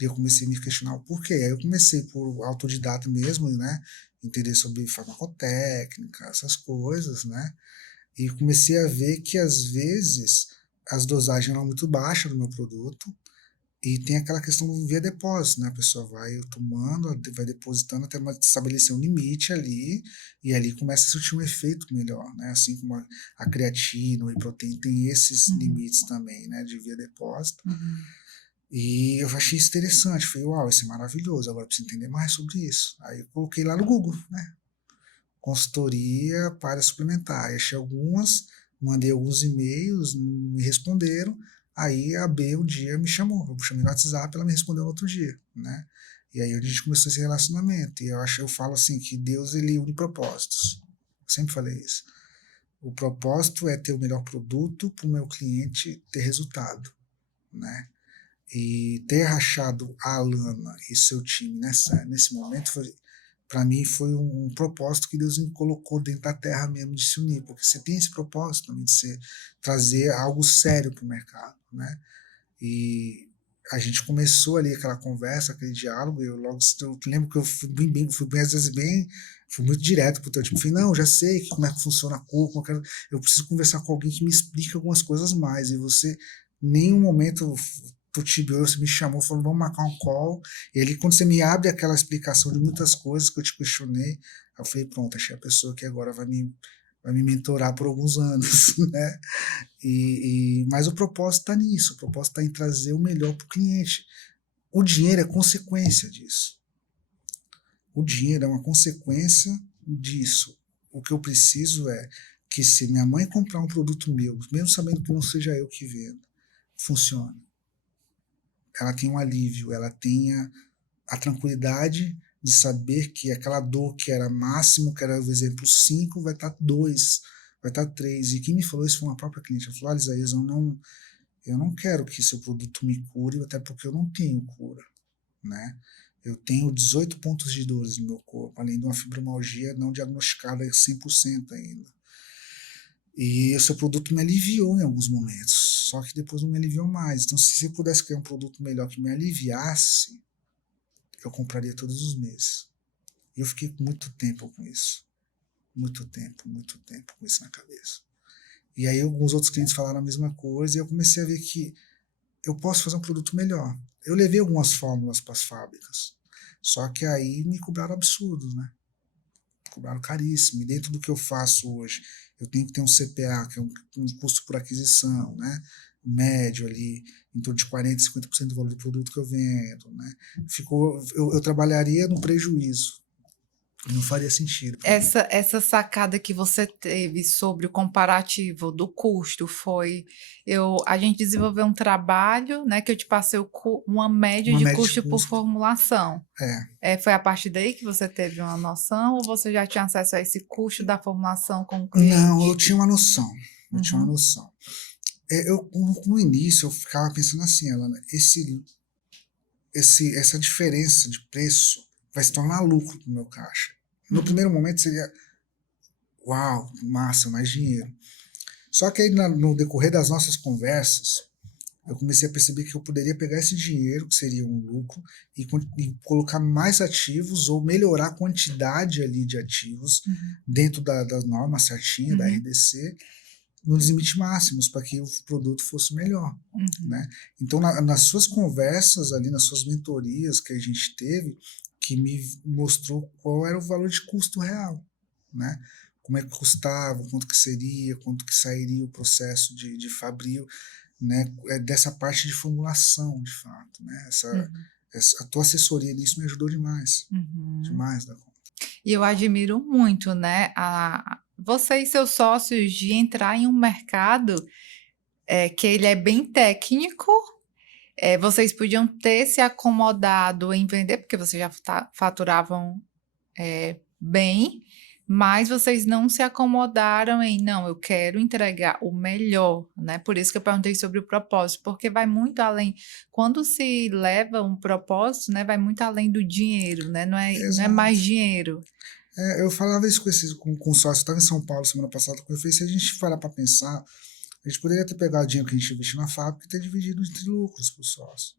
E eu comecei a me questionar o porquê. Aí eu comecei por autodidata mesmo, né? Entender sobre farmacotécnica, essas coisas, né? E comecei a ver que às vezes as dosagens eram muito baixas do meu produto e tem aquela questão do via depósito, né? A pessoa vai tomando, vai depositando até estabelecer um limite ali e ali começa a surtir um efeito melhor, né? Assim como a creatina, o whey protein tem esses limites também, né? De via depósito. E eu achei isso interessante, falei, uau, isso é maravilhoso, agora eu preciso entender mais sobre isso. Aí eu coloquei lá no Google, né? Consultoria para suplementar. Aí achei algumas, mandei alguns e-mails, não me responderam. Aí a B um dia me chamou, eu chamei no WhatsApp, ela me respondeu no outro dia, né? E aí a gente começou esse relacionamento. E eu falo assim que Deus ele une propósitos. Eu sempre falei isso. O propósito é ter o melhor produto para o meu cliente ter resultado, né? E ter rachado a Alana e seu time nesse momento foi, para mim foi um propósito que Deus me colocou dentro da terra mesmo de se unir, porque você tem esse propósito também de trazer algo sério para o mercado, né? E a gente começou ali aquela conversa, aquele diálogo, eu lembro que eu às vezes fui muito direto pro teu time, falei, não, já sei como é que funciona a cor, eu preciso conversar com alguém que me explique algumas coisas mais, e você, em nenhum momento tu tibiou, você me chamou, falou, vamos marcar um call, e ali quando você me abre aquela explicação de muitas coisas que eu te questionei, eu falei, pronto, achei a pessoa que agora vai me mentorar por alguns anos, né? Mas o propósito está nisso, o propósito está em trazer o melhor para o cliente. O dinheiro é consequência disso. O dinheiro é uma consequência disso. O que eu preciso é que se minha mãe comprar um produto meu, mesmo sabendo que não seja eu que vendo, funcione. Ela tenha um alívio, ela tenha a tranquilidade de saber que aquela dor que era máximo, que era, por exemplo, 5, vai estar 2, vai estar 3. E quem me falou isso foi uma própria cliente. Ela falou, Isaías, eu não quero que seu produto me cure, até porque eu não tenho cura, né? Eu tenho 18 pontos de dores no meu corpo, além de uma fibromialgia não diagnosticada 100% ainda. E o seu produto me aliviou em alguns momentos, só que depois não me aliviou mais. Então, se eu pudesse criar um produto melhor que me aliviasse, eu compraria todos os meses. E eu fiquei muito tempo com isso. Muito tempo com isso na cabeça. E aí alguns outros clientes falaram a mesma coisa e eu comecei a ver que eu posso fazer um produto melhor. Eu levei algumas fórmulas para as fábricas, só que aí me cobraram absurdos, né? Cobraram caríssimo. E dentro do que eu faço hoje, eu tenho que ter um CPA, que é um custo por aquisição, né? Médio ali, em torno de 40%, 50% do valor do produto que eu vendo, né? Eu trabalharia no prejuízo. Não faria sentido. Essa sacada que você teve sobre o comparativo do custo foi a gente desenvolveu um trabalho, né, que eu te passei uma média de custo por formulação. Foi a partir daí que você teve uma noção ou você já tinha acesso a esse custo da formulação com o cliente? Não, eu tinha uma noção. No início eu ficava pensando assim, Alana, essa diferença de preço vai se tornar lucro no meu caixa. No primeiro momento seria, uau, massa, mais dinheiro. Só que aí no decorrer das nossas conversas, eu comecei a perceber que eu poderia pegar esse dinheiro, que seria um lucro, e colocar mais ativos ou melhorar a quantidade ali de ativos dentro das normas certinhas, da RDC, nos limites máximos, para que o produto fosse melhor. Né? Então, nas suas conversas ali, nas suas mentorias que a gente teve, que me mostrou qual era o valor de custo real, né? Como é que custava, quanto que seria, quanto que sairia o processo de fabril, né? Dessa parte de formulação, de fato, né? A tua assessoria nisso me ajudou demais, demais da conta. E eu admiro muito, né, você e seus sócios de entrar em um mercado que ele é bem técnico, vocês podiam ter se acomodado em vender, porque vocês já faturavam bem, mas vocês não se acomodaram em, não, eu quero entregar o melhor, né? Por isso que eu perguntei sobre o propósito, porque vai muito além, quando se leva um propósito, né, vai muito além do dinheiro, né? Não é mais Exato. dinheiro. Eu falava isso com o sócio, eu estava em São Paulo semana passada, quando eu falei, se a gente parar para pensar, a gente poderia ter pegado o dinheiro que a gente investiu na fábrica e ter dividido entre lucros para o sócio,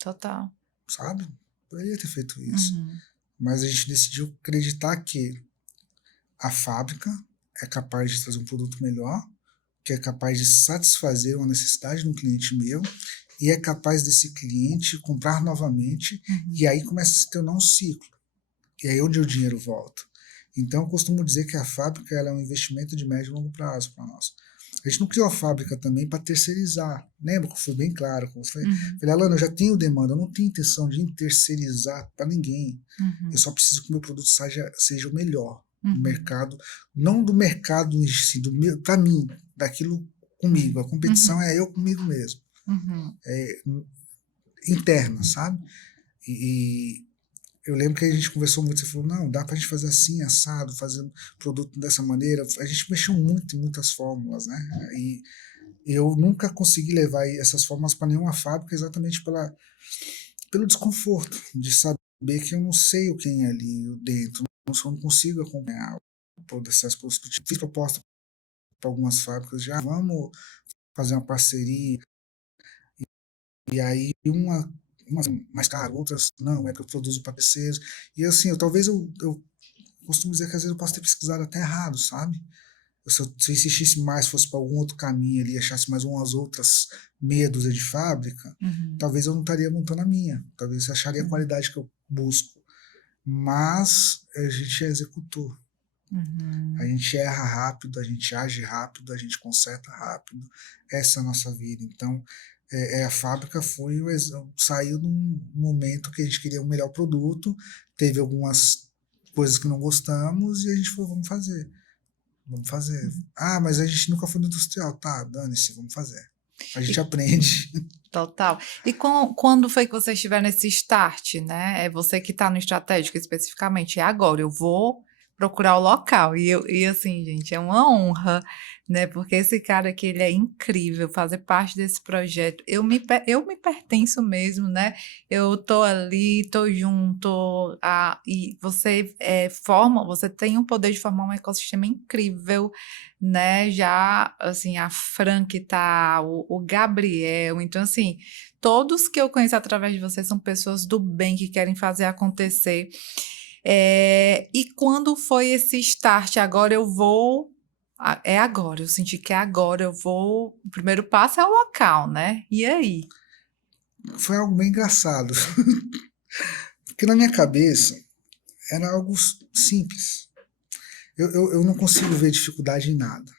Total. sabe? Poderia ter feito isso. Uhum. Mas a gente decidiu acreditar que a fábrica é capaz de trazer um produto melhor, que é capaz de satisfazer uma necessidade de um cliente meu, e é capaz desse cliente comprar novamente, e aí começa a se tornar um ciclo. E aí onde o dinheiro volta. Então eu costumo dizer que a fábrica ela é um investimento de médio e longo prazo para nós. A gente não criou a fábrica também para terceirizar. Lembra que eu fui bem claro com você? Falei, Alana, eu já tenho demanda, eu não tenho intenção de terceirizar para ninguém. Eu só preciso que o meu produto seja o melhor do mercado, não do mercado em si, para mim, daquilo comigo. A competição é eu comigo mesmo. É interna, sabe? E eu lembro que a gente conversou muito, você falou, não, dá pra gente fazer assim, assado, fazer produto dessa maneira. A gente mexeu muito em muitas fórmulas, né? E eu nunca consegui levar essas fórmulas para nenhuma fábrica exatamente pelo desconforto de saber que eu não sei o que é ali dentro, não consigo acompanhar o processo produtivo. Fiz proposta para algumas fábricas, já vamos fazer uma parceria, e aí umas mais caro, outras não, é que eu produzo para terceiros. E assim, talvez eu costumo dizer que às vezes eu posso ter pesquisado até errado, sabe? Se eu insistisse mais, fosse para algum outro caminho ali, achasse mais umas outras meia dúzia de fábrica, talvez eu não estaria montando a minha. Talvez eu acharia a qualidade que eu busco. Mas a gente executou. A gente erra rápido, a gente age rápido, a gente conserta rápido. Essa é a nossa vida. Então, a fábrica saiu num momento que a gente queria um melhor produto, teve algumas coisas que não gostamos e a gente falou, vamos fazer. Vamos fazer. Ah, mas a gente nunca foi no industrial. Tá, dane-se, vamos fazer. A gente aprende. Total. E quando foi que vocês tiveram esse start, né? É você que está no estratégico especificamente. É agora, eu vou procurar o local. E assim, gente, é uma honra, né? Porque esse cara aqui, ele é incrível, fazer parte desse projeto. Eu me pertenço mesmo, né? Eu tô ali, tô junto, e você você tem o poder de formar um ecossistema incrível, né? Já, assim, a Fran que tá, o Gabriel, então, assim, todos que eu conheço através de você são pessoas do bem que querem fazer acontecer. E quando foi esse start? Agora eu vou. É agora, eu senti que é agora, eu vou. O primeiro passo é o local, né? E aí? Foi algo bem engraçado. Porque na minha cabeça era algo simples. Eu não consigo ver dificuldade em nada.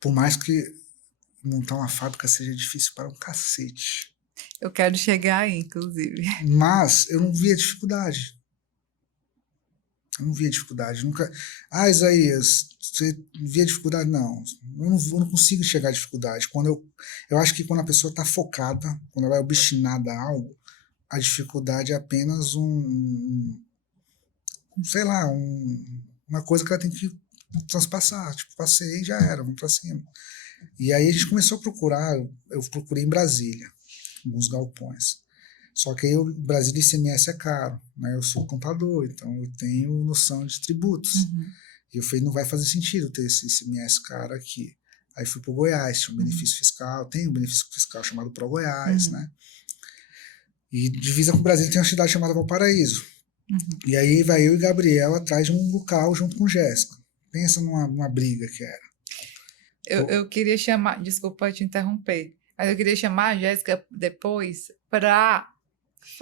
Por mais que montar uma fábrica seja difícil para um cacete. Eu quero chegar aí, inclusive. Mas eu não via dificuldade. Eu não via dificuldade. Nunca. Ah, Isaías, você via dificuldade? Não. Eu não consigo enxergar dificuldade. Eu acho que quando a pessoa está focada, quando ela é obstinada a algo, a dificuldade é apenas sei lá, uma coisa que ela tem que transpassar. Tipo, passei e já era, vamos para cima. E aí a gente começou a procurar, eu procurei em Brasília, alguns galpões. Só que aí Brasília ICMS é caro, né? Eu sou contador, então eu tenho noção de tributos. E eu falei, não vai fazer sentido ter esse ICMS caro aqui. Aí fui para o Goiás, tinha um benefício fiscal, tem um benefício fiscal chamado Pro Goiás, né? E divisa com o Brasil tem uma cidade chamada Valparaíso. E aí vai eu e Gabriel atrás de um local junto com Jéssica. Pensa numa briga que era. Eu queria chamar, desculpa te interromper, mas eu queria chamar a Jéssica depois para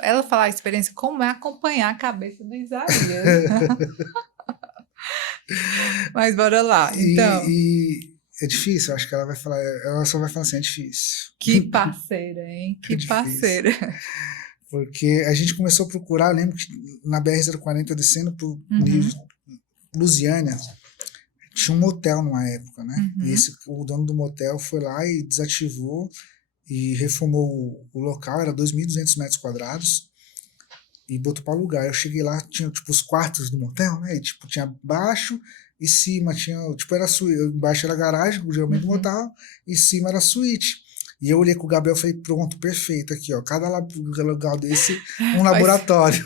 ela falar a experiência, como é acompanhar a cabeça do Isaías. Mas bora lá, então. E é difícil, acho que ela só vai falar assim, é difícil. Que parceira, hein? É Que difícil. parceira. Porque a gente começou a procurar, lembro que na BR-040, descendo por Lusiânia, tinha um motel numa época, né? E o dono do motel foi lá e desativou e reformou o local, era 2.200 metros quadrados, e botou para alugar. Eu cheguei lá, tinha tipo os quartos do motel, né? E tipo, tinha baixo e cima, tinha, tipo, era suíte, embaixo era garagem, geralmente do motel, e cima era suíte. E eu olhei com o Gabriel e falei, pronto, perfeito, aqui, ó, cada lugar desse, um laboratório.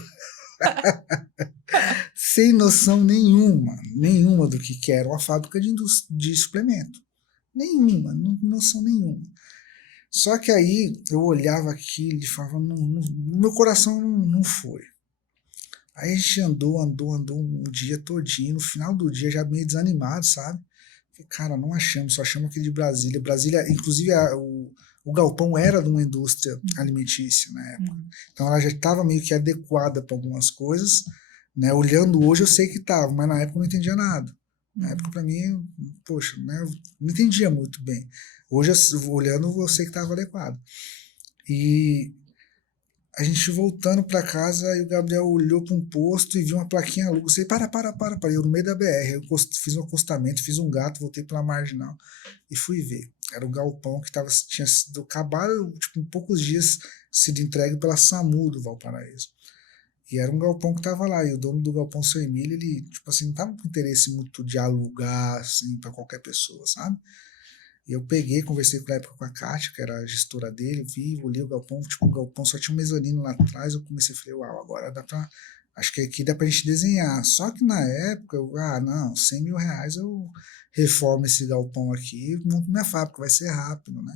Sem noção nenhuma do que era uma fábrica de suplemento. Nenhuma, noção nenhuma. Só que aí eu olhava aquilo e falava, no meu coração não foi. Aí a gente andou um dia todinho, no final do dia já meio desanimado, sabe? Falei, cara, não achamos, só achamos aquele de Brasília. Brasília, inclusive o galpão era de uma indústria alimentícia na época. Então ela já estava meio que adequada para algumas coisas, né? Olhando hoje eu sei que estava, mas na época eu não entendia nada. Na época para mim, poxa, né? Eu não entendia muito bem. Hoje, olhando, eu sei que estava adequado. E a gente voltando para casa, e o Gabriel olhou para um posto e viu uma plaquinha aluga. Eu sei, para. Eu no meio da BR, eu fiz um acostamento, fiz um gato, voltei pela marginal e fui ver. Era o galpão que tinha sido acabado, tipo, em poucos dias, sido entregue pela SAMU do Valparaíso. E era um galpão que estava lá, e o dono do galpão, seu Emílio, ele, tipo assim, não tava com interesse muito de alugar, assim, para qualquer pessoa, sabe? E eu peguei, conversei na época com a Kátia, que era a gestora dele, vi, olhei o galpão, tipo, o galpão só tinha um mezanino lá atrás, eu comecei a falar, uau, agora dá pra, acho que aqui dá pra gente desenhar. Só que na época, não, 100 mil reais eu reformo esse galpão aqui, monto minha fábrica, vai ser rápido, né?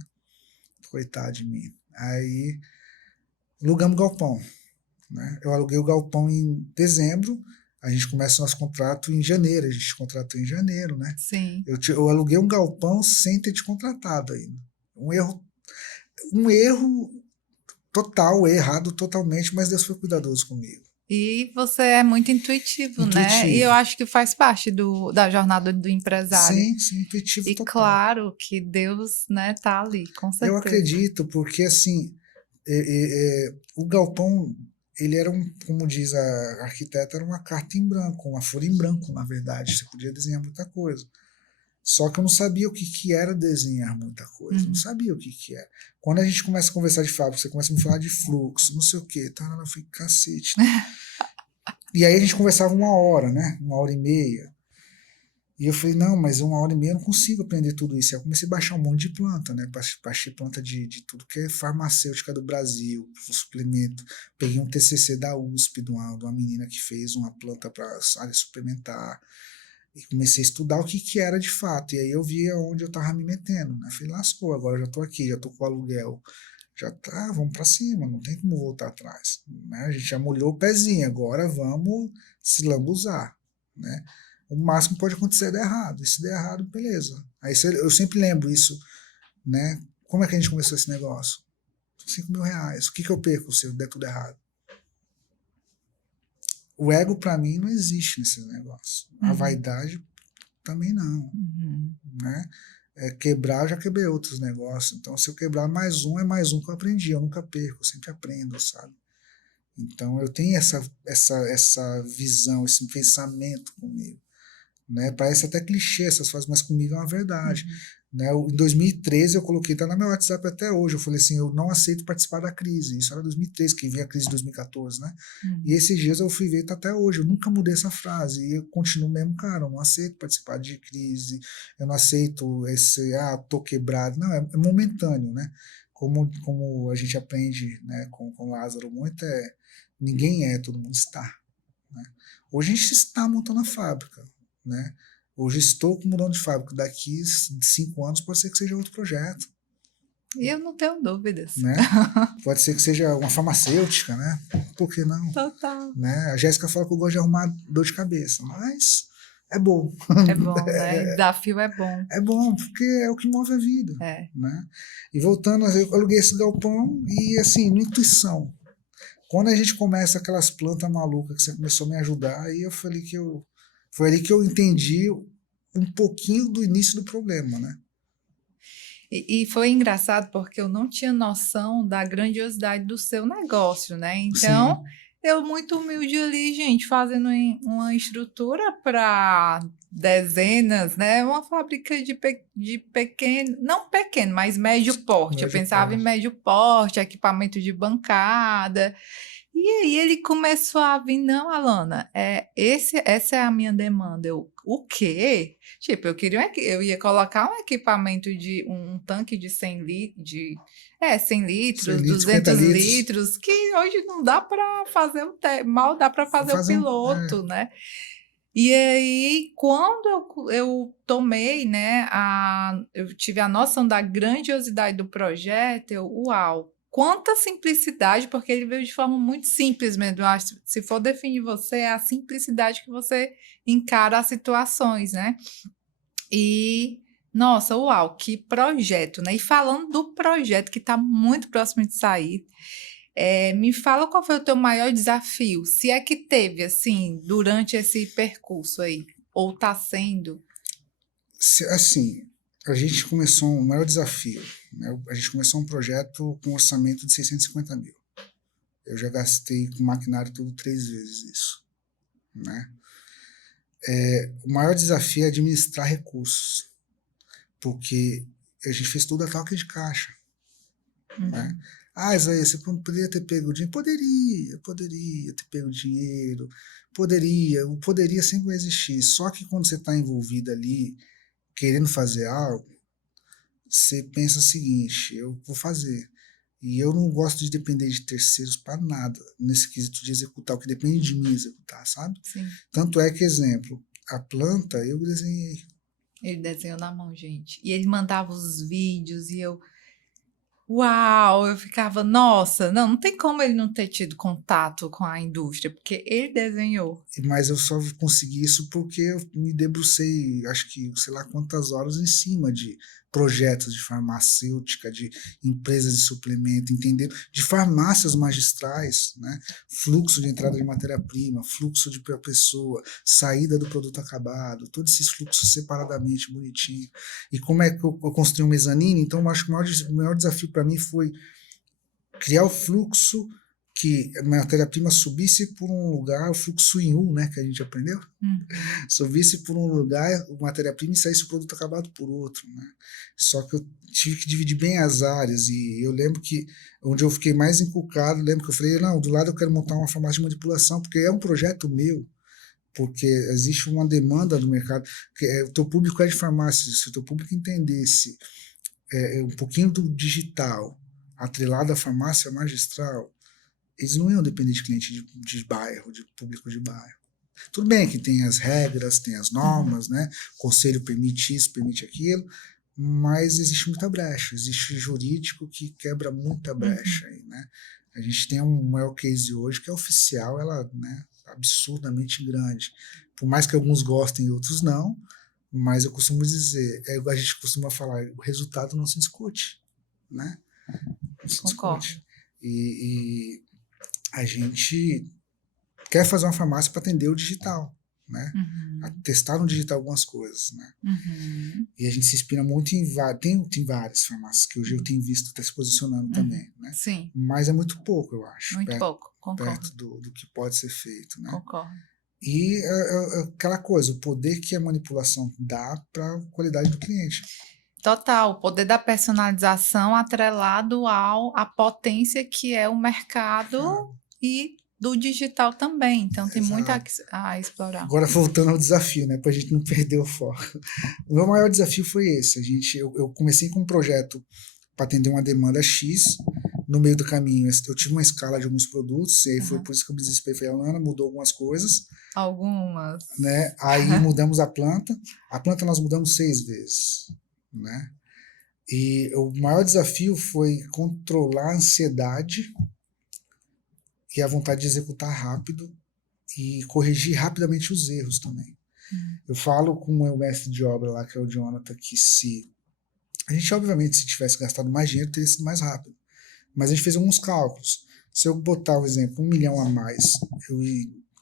Coitado de mim. Aí, alugamos o galpão, né? Eu aluguei o galpão em dezembro, a gente começa o nosso contrato em janeiro, a gente contratou em janeiro, né? Sim. Eu aluguei um galpão sem ter te contratado ainda. Um erro total, errado totalmente, mas Deus foi cuidadoso comigo. E você é muito intuitivo, né? E eu acho que faz parte da jornada do empresário. Sim, intuitivo E total. claro que Deus, né, tá ali, com certeza. Eu acredito, porque assim, o galpão, ele era como diz a arquiteta, era uma carta em branco, uma folha em branco, na verdade. Você podia desenhar muita coisa. Só que eu não sabia o que era desenhar muita coisa, não sabia o que era. Quando a gente começa a conversar de fábrica, você começa a me falar de fluxo, não sei o quê, tá? Eu falei, cacete. E aí a gente conversava 1 hora, né? 1 hora e meia. E eu falei, não, mas 1 hora e meia eu não consigo aprender tudo isso. Aí eu comecei a baixar um monte de planta, né? Baixei planta de tudo que é farmacêutica do Brasil, suplemento. Peguei um TCC da USP, de uma menina que fez uma planta para área suplementar. E comecei a estudar o que era de fato. E aí eu via onde eu estava me metendo, né? Falei, lascou, agora eu já estou aqui, já estou com o aluguel. Já tá, vamos para cima, não tem como voltar atrás. Né? A gente já molhou o pezinho, agora vamos se lambuzar, né? O máximo que pode acontecer é dar errado. E se der errado, beleza. Aí eu sempre lembro isso, né? Como é que a gente começou esse negócio? 5 mil reais. O que eu perco se der tudo errado? O ego, para mim, não existe nesse negócio. A vaidade também não. Né? Quebrar, eu já quebrei outros negócios. Então, se eu quebrar mais um, é mais um que eu aprendi. Eu nunca perco, eu sempre aprendo, sabe? Então, eu tenho essa visão, esse pensamento comigo. Né? Parece até clichê essas frases, mas comigo é uma verdade. Né? Em 2013 eu coloquei, tá no meu WhatsApp até hoje, eu falei assim, eu não aceito participar da crise. Isso era 2013, que veio a crise de 2014, né? E esses dias eu fui ver, tá até hoje, eu nunca mudei essa frase, e eu continuo mesmo, cara, eu não aceito participar de crise, eu não aceito tô quebrado, não, é momentâneo, né? Como a gente aprende, né, com Lázaro muito, ninguém todo mundo está. Né? Hoje a gente está montando a fábrica, né? Hoje estou mudando de fábrica. Daqui 5 anos pode ser que seja outro projeto. E eu não tenho dúvidas. Né? Pode ser que seja uma farmacêutica, né? Por que não? Total. Né? A Jéssica fala que eu gosto de arrumar dor de cabeça, mas é bom. É bom, né? Desafio é bom. É bom, porque é o que move a vida. Né? E voltando, eu aluguei esse galpão e, assim, intuição. Quando a gente começa aquelas plantas malucas que você começou a me ajudar, aí eu falei que foi ali que eu entendi um pouquinho do início do problema, né? E foi engraçado porque eu não tinha noção da grandiosidade do seu negócio, né? Então, eu muito humilde ali, gente, fazendo uma estrutura para dezenas, né? Uma fábrica de pequeno, não pequeno, mas médio porte. Eu Médio pensava em porte. médio porte, equipamento de bancada. E aí ele começou a vir, não, Alana, essa é a minha demanda. Eu, o quê? Tipo, eu ia colocar um equipamento de um tanque de 100 litros, 100 100 litros, litros, 50 200 litros. litros, que hoje não dá para fazer mal dá para fazer o Fazer um. piloto, né? E aí, quando eu tomei, né, eu tive a noção da grandiosidade do projeto, uau, quanta simplicidade, porque ele veio de forma muito simples mesmo. Eu acho, se for definir você, é a simplicidade que você encara as situações, né? E, nossa, uau, que projeto, né? E falando do projeto que está muito próximo de sair, me fala qual foi o teu maior desafio, se é que teve, assim, durante esse percurso aí, ou está sendo. Assim, a gente começou um maior desafio, né? A gente começou um projeto com um orçamento de 650 mil. Eu já gastei com maquinário tudo 3 vezes isso, né? O maior desafio é administrar recursos, porque a gente fez tudo a toque de caixa, né? Uhum. Ah, Isaías, você poderia ter pego o dinheiro? Poderia ter pego o dinheiro, o poderia sempre vai existir. Só que quando você está envolvido ali, querendo fazer algo, você pensa o seguinte: eu vou fazer. E eu não gosto de depender de terceiros para nada, nesse quesito de executar, o que depende de mim executar, sabe? Sim, Tanto é que, exemplo, a planta eu desenhei. ele desenhou na mão, gente. E ele mandava os vídeos e eu, uau, eu ficava, nossa, não tem como ele não ter tido contato com a indústria, porque ele desenhou. Mas eu só consegui isso porque eu me debrucei, acho que sei lá quantas horas em cima de projetos de farmacêutica, de empresas de suplemento, entendeu? De farmácias magistrais, né? Fluxo de entrada de matéria-prima, fluxo de pessoa, saída do produto acabado, todos esses fluxos separadamente, bonitinho. E como é que eu construí um mezanine? Então, eu acho que o maior desafio para mim foi criar o fluxo que a matéria-prima subisse por um lugar, o fluxo em U, né, que a gente aprendeu, Uhum. subisse por um lugar, a matéria-prima, e saísse o produto acabado por outro, né. Só que eu tive que dividir bem as áreas, e eu lembro que onde eu fiquei mais encucado, lembro que eu falei, não, do lado eu quero montar uma farmácia de manipulação, porque é um projeto meu, porque existe uma demanda do mercado, que o teu público é de farmácia, se o teu público entendesse um pouquinho do digital, atrelado à farmácia magistral, eles não iam depender de cliente de bairro, de público de bairro. Tudo bem que tem as regras, tem as Uhum. normas, né? O conselho permite isso, permite aquilo, mas existe muita brecha, existe jurídico que quebra muita Uhum. brecha aí, né? A gente tem um maior case hoje que é oficial, ela, né, absurdamente grande. Por mais que alguns gostem e outros não, mas eu costumo dizer, a gente costuma falar, o resultado não se discute, né? Não se Concordo. discute. E a gente quer fazer uma farmácia para atender o digital, né? A Uhum. testar no digital algumas coisas, né? Uhum. E a gente se inspira muito tem várias farmácias que hoje eu tenho visto estar se posicionando Uhum. também, né? Sim, Mas é muito pouco, eu acho, muito pouco, concordo, perto do que pode ser feito, né? concordo. E aquela coisa, o poder que a manipulação dá para a qualidade do cliente. Total, o poder da personalização atrelado à potência que é o Ah, mercado e do digital também. Então, tem muito exato. a explorar. Agora voltando ao desafio, né, para a gente não perder o foco. O meu maior desafio foi esse. Eu comecei com um projeto para atender uma demanda X. No meio do caminho, eu tive uma escala de alguns produtos, e aí foi Aham. por isso que eu me desesperei. Falei, Alana, mudou algumas coisas, Algumas. né? Aí mudamos a planta. A planta nós mudamos 6 vezes, né? E o maior desafio foi controlar a ansiedade e a vontade de executar rápido e corrigir rapidamente os erros também. Hum. Eu falo com o meu mestre de obra lá, que é o Jonathan, que se a gente, obviamente, se tivesse gastado mais dinheiro, teria sido mais rápido. Mas a gente fez alguns cálculos. Se eu botar, por exemplo, 1 milhão a mais,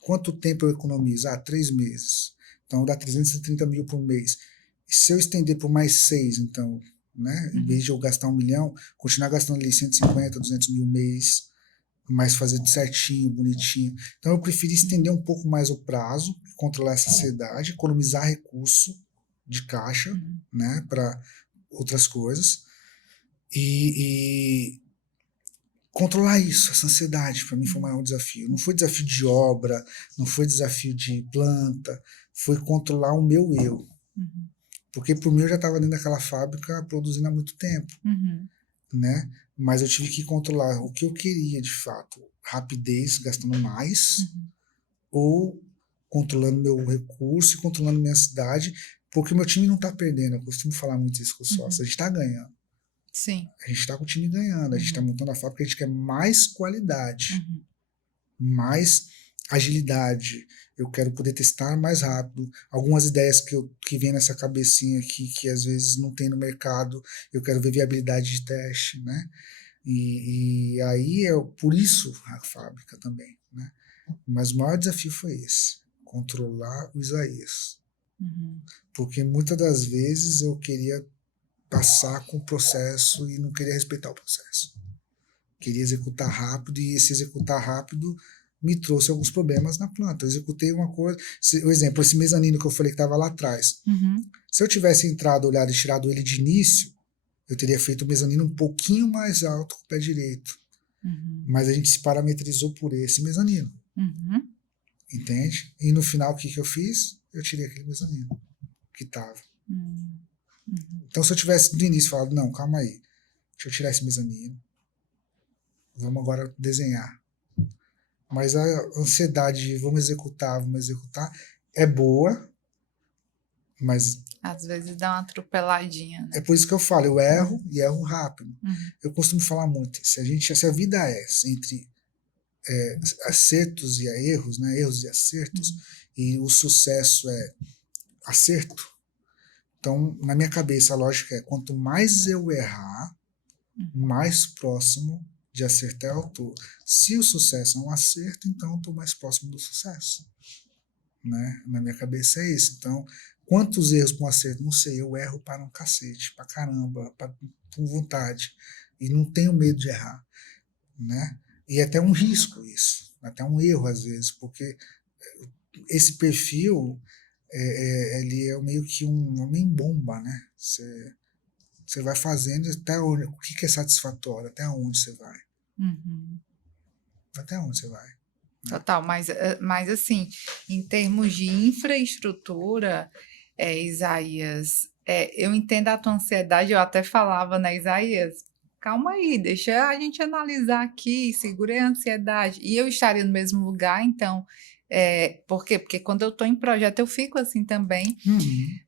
quanto tempo eu economizo? 3 meses. Então dá 330 mil por mês. E se eu estender por mais 6, então, né, em Uhum. vez de eu gastar 1 milhão, continuar gastando ali 150, 200 mil mês, mas fazer tudo certinho, bonitinho. Então eu preferi estender um pouco mais o prazo, controlar essa ansiedade, economizar recurso de caixa, né, para outras coisas e controlar isso, essa ansiedade, para mim foi o maior desafio. Não foi desafio de obra, não foi desafio de planta, foi controlar o meu eu. Porque por mim eu já estava dentro daquela fábrica produzindo há muito tempo, né? Mas eu tive que controlar o que eu queria de fato, rapidez, gastando mais, ou controlando meu recurso e controlando minha cidade, porque meu time não está perdendo. Eu costumo falar muito isso com os sócios, a gente está ganhando. Sim. A gente está com o time ganhando, a gente está montando a fábrica, a gente quer mais qualidade, mais agilidade. Eu quero poder testar mais rápido. Algumas ideias que vem nessa cabecinha aqui, que às vezes não tem no mercado, eu quero ver viabilidade de teste, né? E aí é por isso a fábrica também, né? Mas o maior desafio foi esse, controlar o Isaías. Porque muitas das vezes eu queria passar com o processo e não queria respeitar o processo. Queria executar rápido e esse executar rápido me trouxe alguns problemas na planta. Eu executei uma coisa, por exemplo, esse mezanino que eu falei que estava lá atrás. Se eu tivesse entrado, olhado e tirado ele de início, eu teria feito o mezanino um pouquinho mais alto com o pé direito. Mas a gente se parametrizou por esse mezanino. Entende? E no final, o que eu fiz? Eu tirei aquele mezanino que estava. Então, se eu tivesse do início falado, não, calma aí, deixa eu tirar esse mezanino, vamos agora desenhar. Mas a ansiedade de vamos executar, é boa, mas... Às vezes dá uma atropeladinha, né? É por isso que eu falo, eu erro e erro rápido. Eu costumo falar muito, se a vida é entre acertos e erros, né, erros e acertos, e o sucesso é acerto, então, na minha cabeça, a lógica é, quanto mais eu errar, mais próximo de acertar eu tô. Se o sucesso é um acerto, então eu estou mais próximo do sucesso. Né? Na minha cabeça é isso. Então, quantos erros com acerto? Não sei, eu erro para um cacete, para caramba, com vontade. E não tenho medo de errar. Né? E é até um risco isso, até um erro às vezes, porque esse perfil... ele é meio que um homem-bomba, né? Você vai fazendo até onde, o que é satisfatório, até onde você vai. Até onde você vai. Né? Total, mas assim, em termos de infraestrutura, Isaías, eu entendo a tua ansiedade, eu até falava, né, Isaías, calma aí, deixa a gente analisar aqui, segura a ansiedade. E eu estaria no mesmo lugar, então... por quê? Porque quando eu estou em projeto eu fico assim também,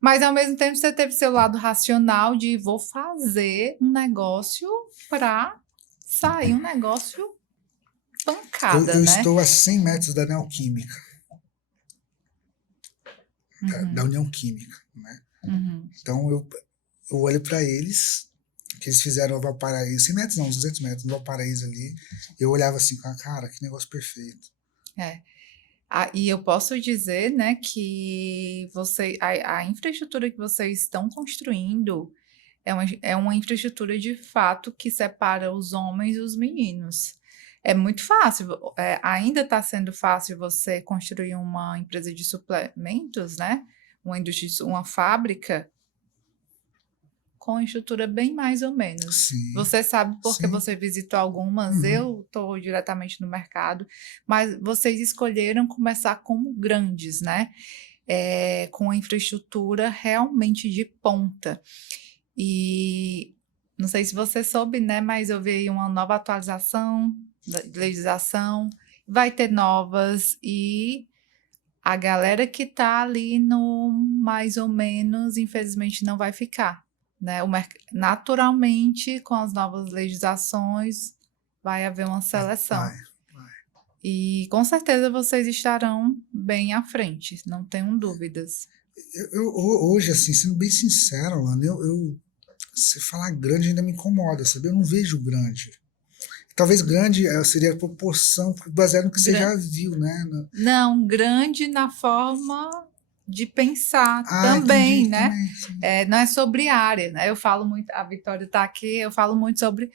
mas ao mesmo tempo você teve seu lado racional de vou fazer um negócio para sair um negócio pancada, eu né? estou a 100 metros da Neoquímica, da União Química, né? Então eu olho para eles, que eles fizeram o Valparaíso, 100 metros não, 200 metros, no Valparaíso ali, eu olhava assim, cara, que negócio perfeito. E eu posso dizer, né, que a infraestrutura que vocês estão construindo é uma infraestrutura de fato que separa os homens e os meninos. É muito fácil, ainda está sendo fácil você construir uma empresa de suplementos, né? Uma fábrica com estrutura bem mais ou menos. Sim, você sabe porque sim. Você visitou algumas, eu estou diretamente no mercado, mas vocês escolheram começar como grandes, né? Com infraestrutura realmente de ponta. E não sei se você soube, né? Mas eu vi uma nova atualização da legislação, vai ter novas e a galera que está ali no mais ou menos, infelizmente, não vai ficar. Né? Naturalmente, com as novas legislações, vai haver uma seleção. Vai. E com certeza vocês estarão bem à frente, não tenho dúvidas. Hoje, assim, sendo bem sincero, Alana, se falar grande ainda me incomoda, sabe? Eu não vejo grande. Talvez grande seria a proporção, baseado no que você já viu, né? Não, grande na forma de pensar também, entendi, né? Não é sobre área, né? Eu falo muito, a Vitória está aqui, eu falo muito sobre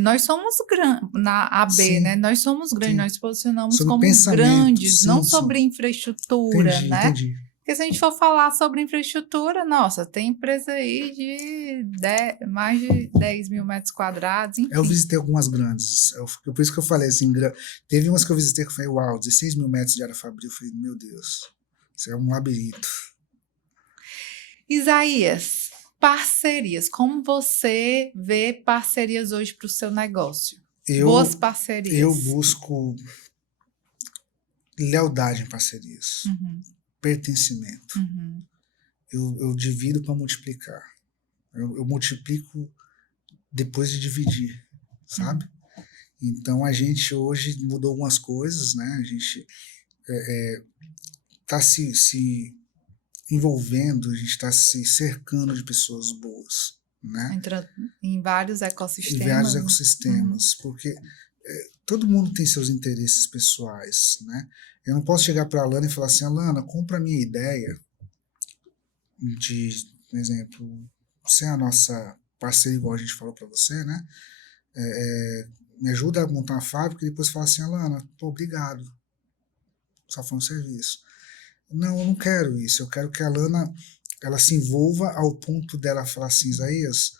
nós somos grandes, na AB, né? Sim, Nós somos grandes, sim. nós posicionamos Sobre como pensamento, grandes, não sim, sobre sim. infraestrutura, Entendi, né? entendi. Porque se a gente for falar sobre infraestrutura, nossa, tem empresa aí de mais de 10 mil metros quadrados, Eu enfim. visitei algumas grandes. Por isso que eu falei assim, teve umas que eu visitei que eu falei, uau, 16 mil metros de área fabril. Eu falei, meu Deus, isso é um labirinto. Isaías, parcerias. Como você vê parcerias hoje para o seu negócio? Boas Eu parcerias. busco lealdade em parcerias, Uhum, pertencimento. uhum, Eu divido para multiplicar. Eu multiplico depois de dividir, sabe? uhum. Então a gente hoje mudou algumas coisas, né? A gente está se envolvendo, a gente está se cercando de pessoas boas, né? Entra em vários Em vários ecossistemas, né? Uhum, ecossistemas, porque todo mundo tem seus interesses pessoais, né? Eu não posso chegar para a Alana e falar assim, Alana, compra a minha ideia de, por exemplo, você é a nossa parceira, igual a gente falou para você, né? Me ajuda a montar uma fábrica e depois falar assim, Alana, pô, obrigado, só foi um serviço. Não, eu não quero isso. Eu quero que a Lana ela se envolva ao ponto dela falar assim, Isaías,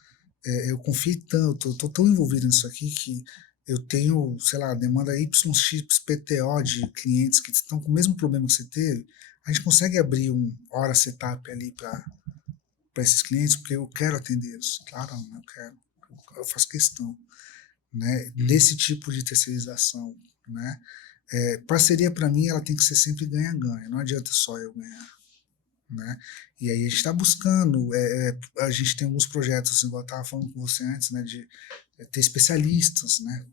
eu confio tanto, eu tô tão envolvido nisso aqui que eu tenho, sei lá, demanda YXPTO de clientes que estão com o mesmo problema que você teve. A gente consegue abrir um hora setup ali para esses clientes, porque eu quero atendê-los. Claro, eu quero. Eu faço questão, né? Desse tipo de terceirização, né? Parceria para mim ela tem que ser sempre ganha-ganha. Não adianta só eu ganhar, né? E aí a gente está buscando, a gente tem alguns projetos, igual eu estava falando com você antes, né, de ter especialistas, né,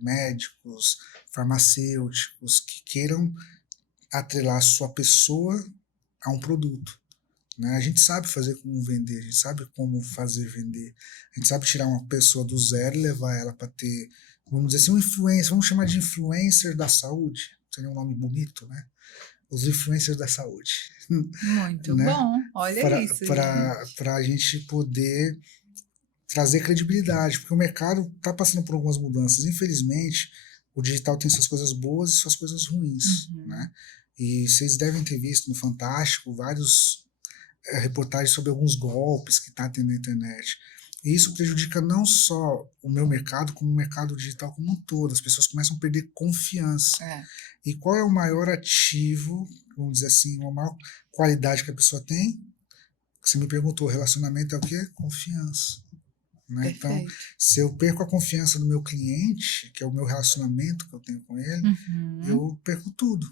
médicos, farmacêuticos que queiram atrelar a sua pessoa a um produto. Né? A gente sabe fazer como vender, a gente sabe como fazer vender, a gente sabe tirar uma pessoa do zero e levar ela para ter, vamos dizer assim, um influencer, vamos chamar de influencer da saúde, seria um nome bonito, né? Os influencers da saúde, muito né? bom. Olha isso, gente. Para a gente poder trazer credibilidade, porque o mercado está passando por algumas mudanças. Infelizmente, o digital tem suas coisas boas e suas coisas ruins, Uhum. né? E vocês devem ter visto no Fantástico vários reportagens sobre alguns golpes que está tendo na internet. E isso prejudica não só o meu mercado, como o mercado digital como um todo. As pessoas começam a perder confiança. É, E qual é o maior ativo, vamos dizer assim, a maior qualidade que a pessoa tem? Você me perguntou, relacionamento é o quê? Confiança. Né? Então, perfeito. se eu perco a confiança do meu cliente, que é o meu relacionamento que eu tenho com ele, Uhum. eu perco tudo.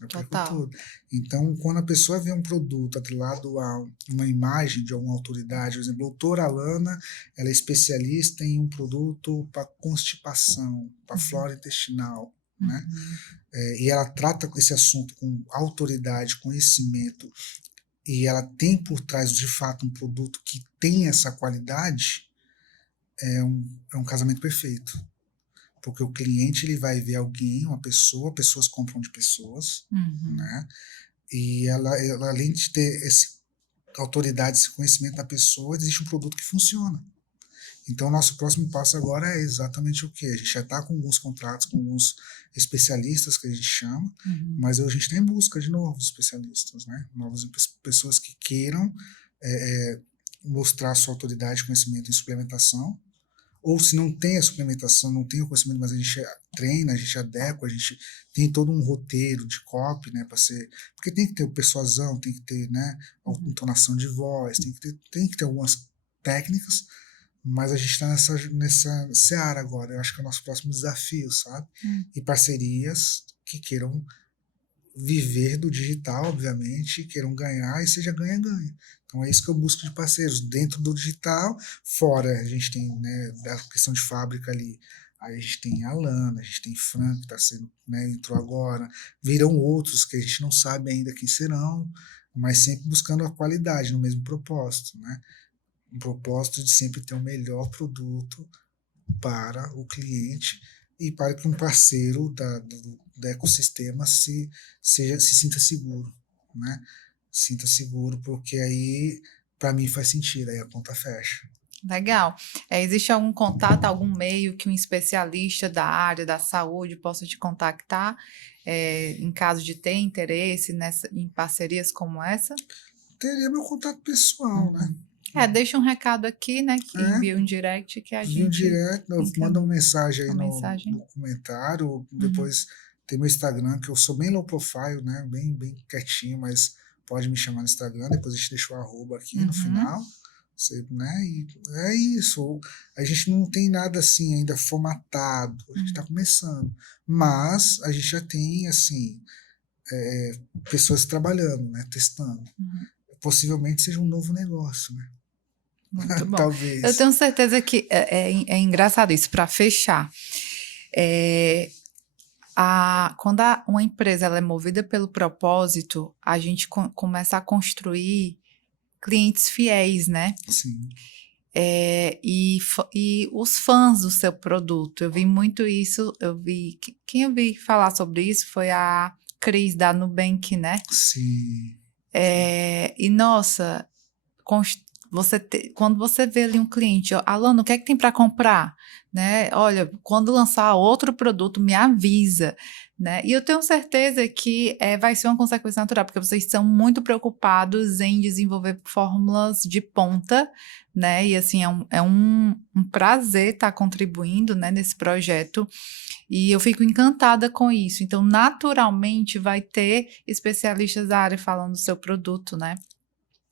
Eu perco Total. tudo. Então, quando a pessoa vê um produto atrelado a uma imagem de alguma autoridade, por exemplo, a doutora Alana, ela é especialista em um produto para constipação, para Uhum. flora intestinal, né? Uhum. E ela trata esse assunto com autoridade, conhecimento, e ela tem por trás, de fato, um produto que tem essa qualidade, é um casamento perfeito. Porque o cliente ele vai ver alguém, uma pessoa, pessoas compram de pessoas, Uhum. né? E ela além de ter essa autoridade, esse conhecimento da pessoa, existe um produto que funciona. Então, o nosso próximo passo agora é exatamente o que? A gente já está com alguns contratos, com alguns especialistas que a gente chama, Uhum. mas a gente está em busca de novos especialistas, né? Novas pessoas que queiram mostrar sua autoridade e conhecimento em suplementação, ou se não tem a suplementação, não tem o conhecimento, mas a gente treina, a gente adequa, a gente tem todo um roteiro de copy, né, para ser, porque tem que ter o persuasão, tem que ter, né, a Uhum. entonação de voz, tem que ter algumas técnicas, mas a gente está nessa seara agora. Eu acho que é o nosso próximo desafio, sabe? Uhum. E parcerias que queiram viver do digital, obviamente, queiram ganhar e seja ganha-ganha. Então é isso que eu busco de parceiros dentro do digital, fora a gente tem, né, da questão de fábrica ali, aí a gente tem a Lana, a gente tem Fran que está sendo, né, entrou agora, virão outros que a gente não sabe ainda quem serão, mas sempre buscando a qualidade no mesmo propósito, né? Um propósito de sempre ter o melhor produto para o cliente e para que um parceiro do ecossistema se sinta seguro, né? Sinta seguro, porque aí, para mim, faz sentido, aí a conta fecha. Legal. Existe algum contato, algum meio que um especialista da área da saúde possa te contactar, em caso de ter interesse em parcerias como essa? Teria meu contato pessoal, né? Uhum. Deixa um recado aqui, né? Que envia um direct que a Envia um gente direct, manda uma encaminha mensagem aí uma no mensagem. comentário. Uhum. Depois tem meu Instagram, que eu sou bem low profile, né? Bem quietinho, mas pode me chamar no Instagram. Depois a gente deixa o arroba aqui no Uhum. final. Você, né? E é isso. A gente não tem nada assim ainda formatado. A gente está começando. Mas a gente já tem, assim, pessoas trabalhando, né? Testando. Uhum. Possivelmente seja um novo negócio, né? Muito bom. Eu Talvez. tenho certeza que é engraçado isso, para fechar. É, quando uma empresa ela é movida pelo propósito, a gente começa a construir clientes fiéis, né? Sim. E os fãs do seu produto. Eu vi muito isso, quem eu vi falar sobre isso foi a Cris da Nubank, né? Sim. E nossa, quando você vê ali um cliente, ó, Alana, o que é que tem para comprar? Né? Olha, quando lançar outro produto, me avisa. Né? E eu tenho certeza que vai ser uma consequência natural, porque vocês estão muito preocupados em desenvolver fórmulas de ponta, né? E assim, é um prazer estar contribuindo, né, nesse projeto. E eu fico encantada com isso. Então, naturalmente, vai ter especialistas da área falando do seu produto, né?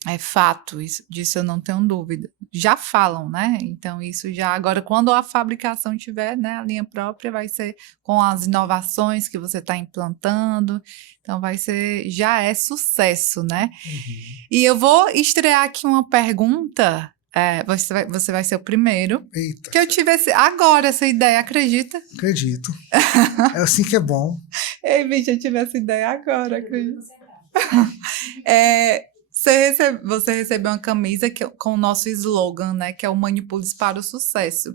É fato, disso eu não tenho dúvida. Já falam, né? Então, isso já. Agora, quando a fabricação tiver, né, a linha própria, vai ser com as inovações que você está implantando. Então, vai ser. Já é sucesso, né? Uhum. E eu vou estrear aqui uma pergunta. Você vai ser o primeiro. Eita, Que eu tive agora essa ideia, acredita? acredito. É assim que é bom. Ei, bicho, eu tive essa ideia agora, acredita? Você recebeu uma camisa com o nosso slogan, né? Que é o Manipules para o Sucesso.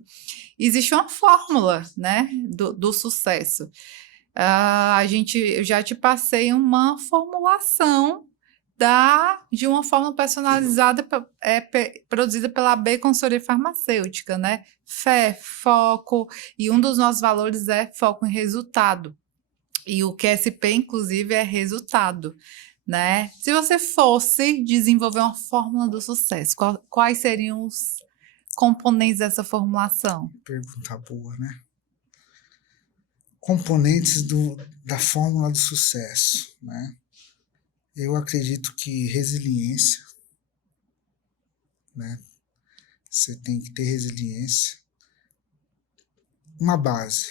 Existe uma fórmula, né? Do sucesso. Eu já te passei uma formulação de uma fórmula personalizada produzida pela B Consultoria Farmacêutica, né? Fé, foco, e um dos nossos valores é foco em resultado. E o QSP, inclusive, é resultado, né? Se você fosse desenvolver uma fórmula do sucesso, quais seriam os componentes dessa formulação? Pergunta boa, né? Componentes da fórmula do sucesso, né? Eu acredito que resiliência, né? Você tem que ter resiliência. Uma base,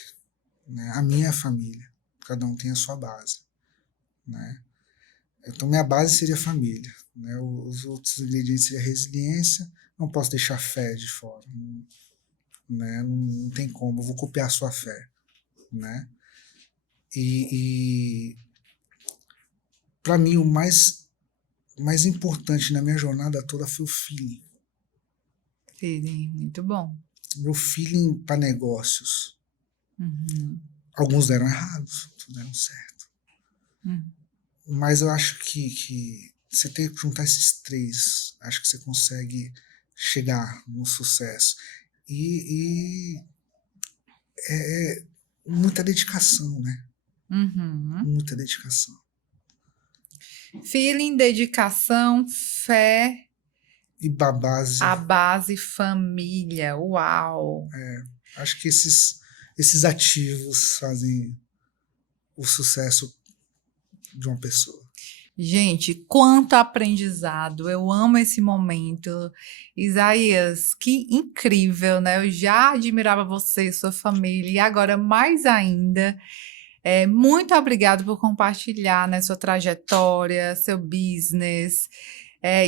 né? A minha família. Cada um tem a sua base, né? Então, minha base seria família, né? Os outros ingredientes seriam resiliência. Não posso deixar fé de fora, né? Não tem como. Eu vou copiar a sua fé, né? E para mim, o mais importante na minha jornada toda foi o feeling. Sim, muito bom. Meu feeling para negócios. Uhum. Alguns deram errados, outros deram certo. Uhum. Mas eu acho que você tem que juntar esses três. Acho que você consegue chegar no sucesso. E é muita dedicação, né? Uhum. Muita dedicação. Feeling, dedicação, fé, E a base, a base família. Uau! acho que esses ativos fazem o sucesso de uma pessoa. Gente, quanto aprendizado! Eu amo esse momento. Isaías, que incrível, né? Eu já admirava você, sua família, e agora mais ainda. Muito obrigado por compartilhar, né, sua trajetória, seu business.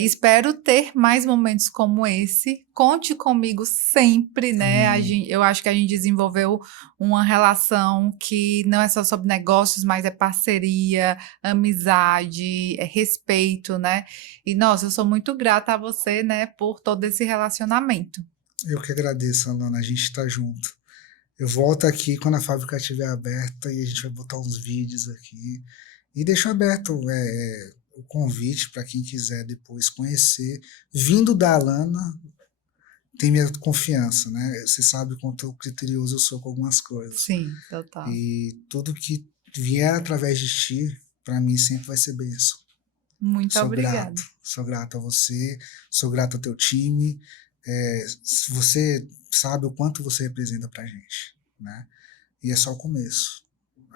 Espero ter mais momentos como esse. Conte comigo sempre, né? Amém. Eu acho que a gente desenvolveu uma relação que não é só sobre negócios, mas é parceria, amizade, respeito, né? E, nossa, eu sou muito grata a você, né, por todo esse relacionamento. Eu que agradeço, Alana. A gente está junto. Eu volto aqui quando a fábrica estiver aberta e a gente vai botar uns vídeos aqui. E deixo aberto o convite para quem quiser depois conhecer. Vindo da Alana, tem minha confiança, né? Você sabe o quanto criterioso eu sou com algumas coisas. Sim, total. E tudo que vier através de ti, para mim sempre vai ser bênção. Muito obrigada. Sou grato a você, sou grato ao teu time. Você sabe o quanto você representa pra gente, né? E é só o começo.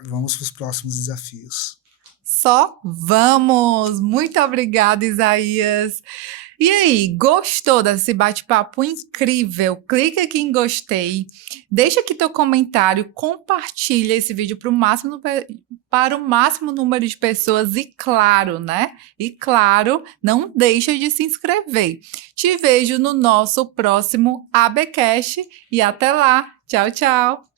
Vamos para os próximos desafios. Só vamos! Muito obrigada, Isaías. E aí, gostou desse bate-papo incrível? Clica aqui em gostei, deixa aqui teu comentário, compartilha esse vídeo para o máximo número de pessoas e claro, né? E claro, não deixa de se inscrever. Te vejo no nosso próximo ABcast e até lá. Tchau, tchau!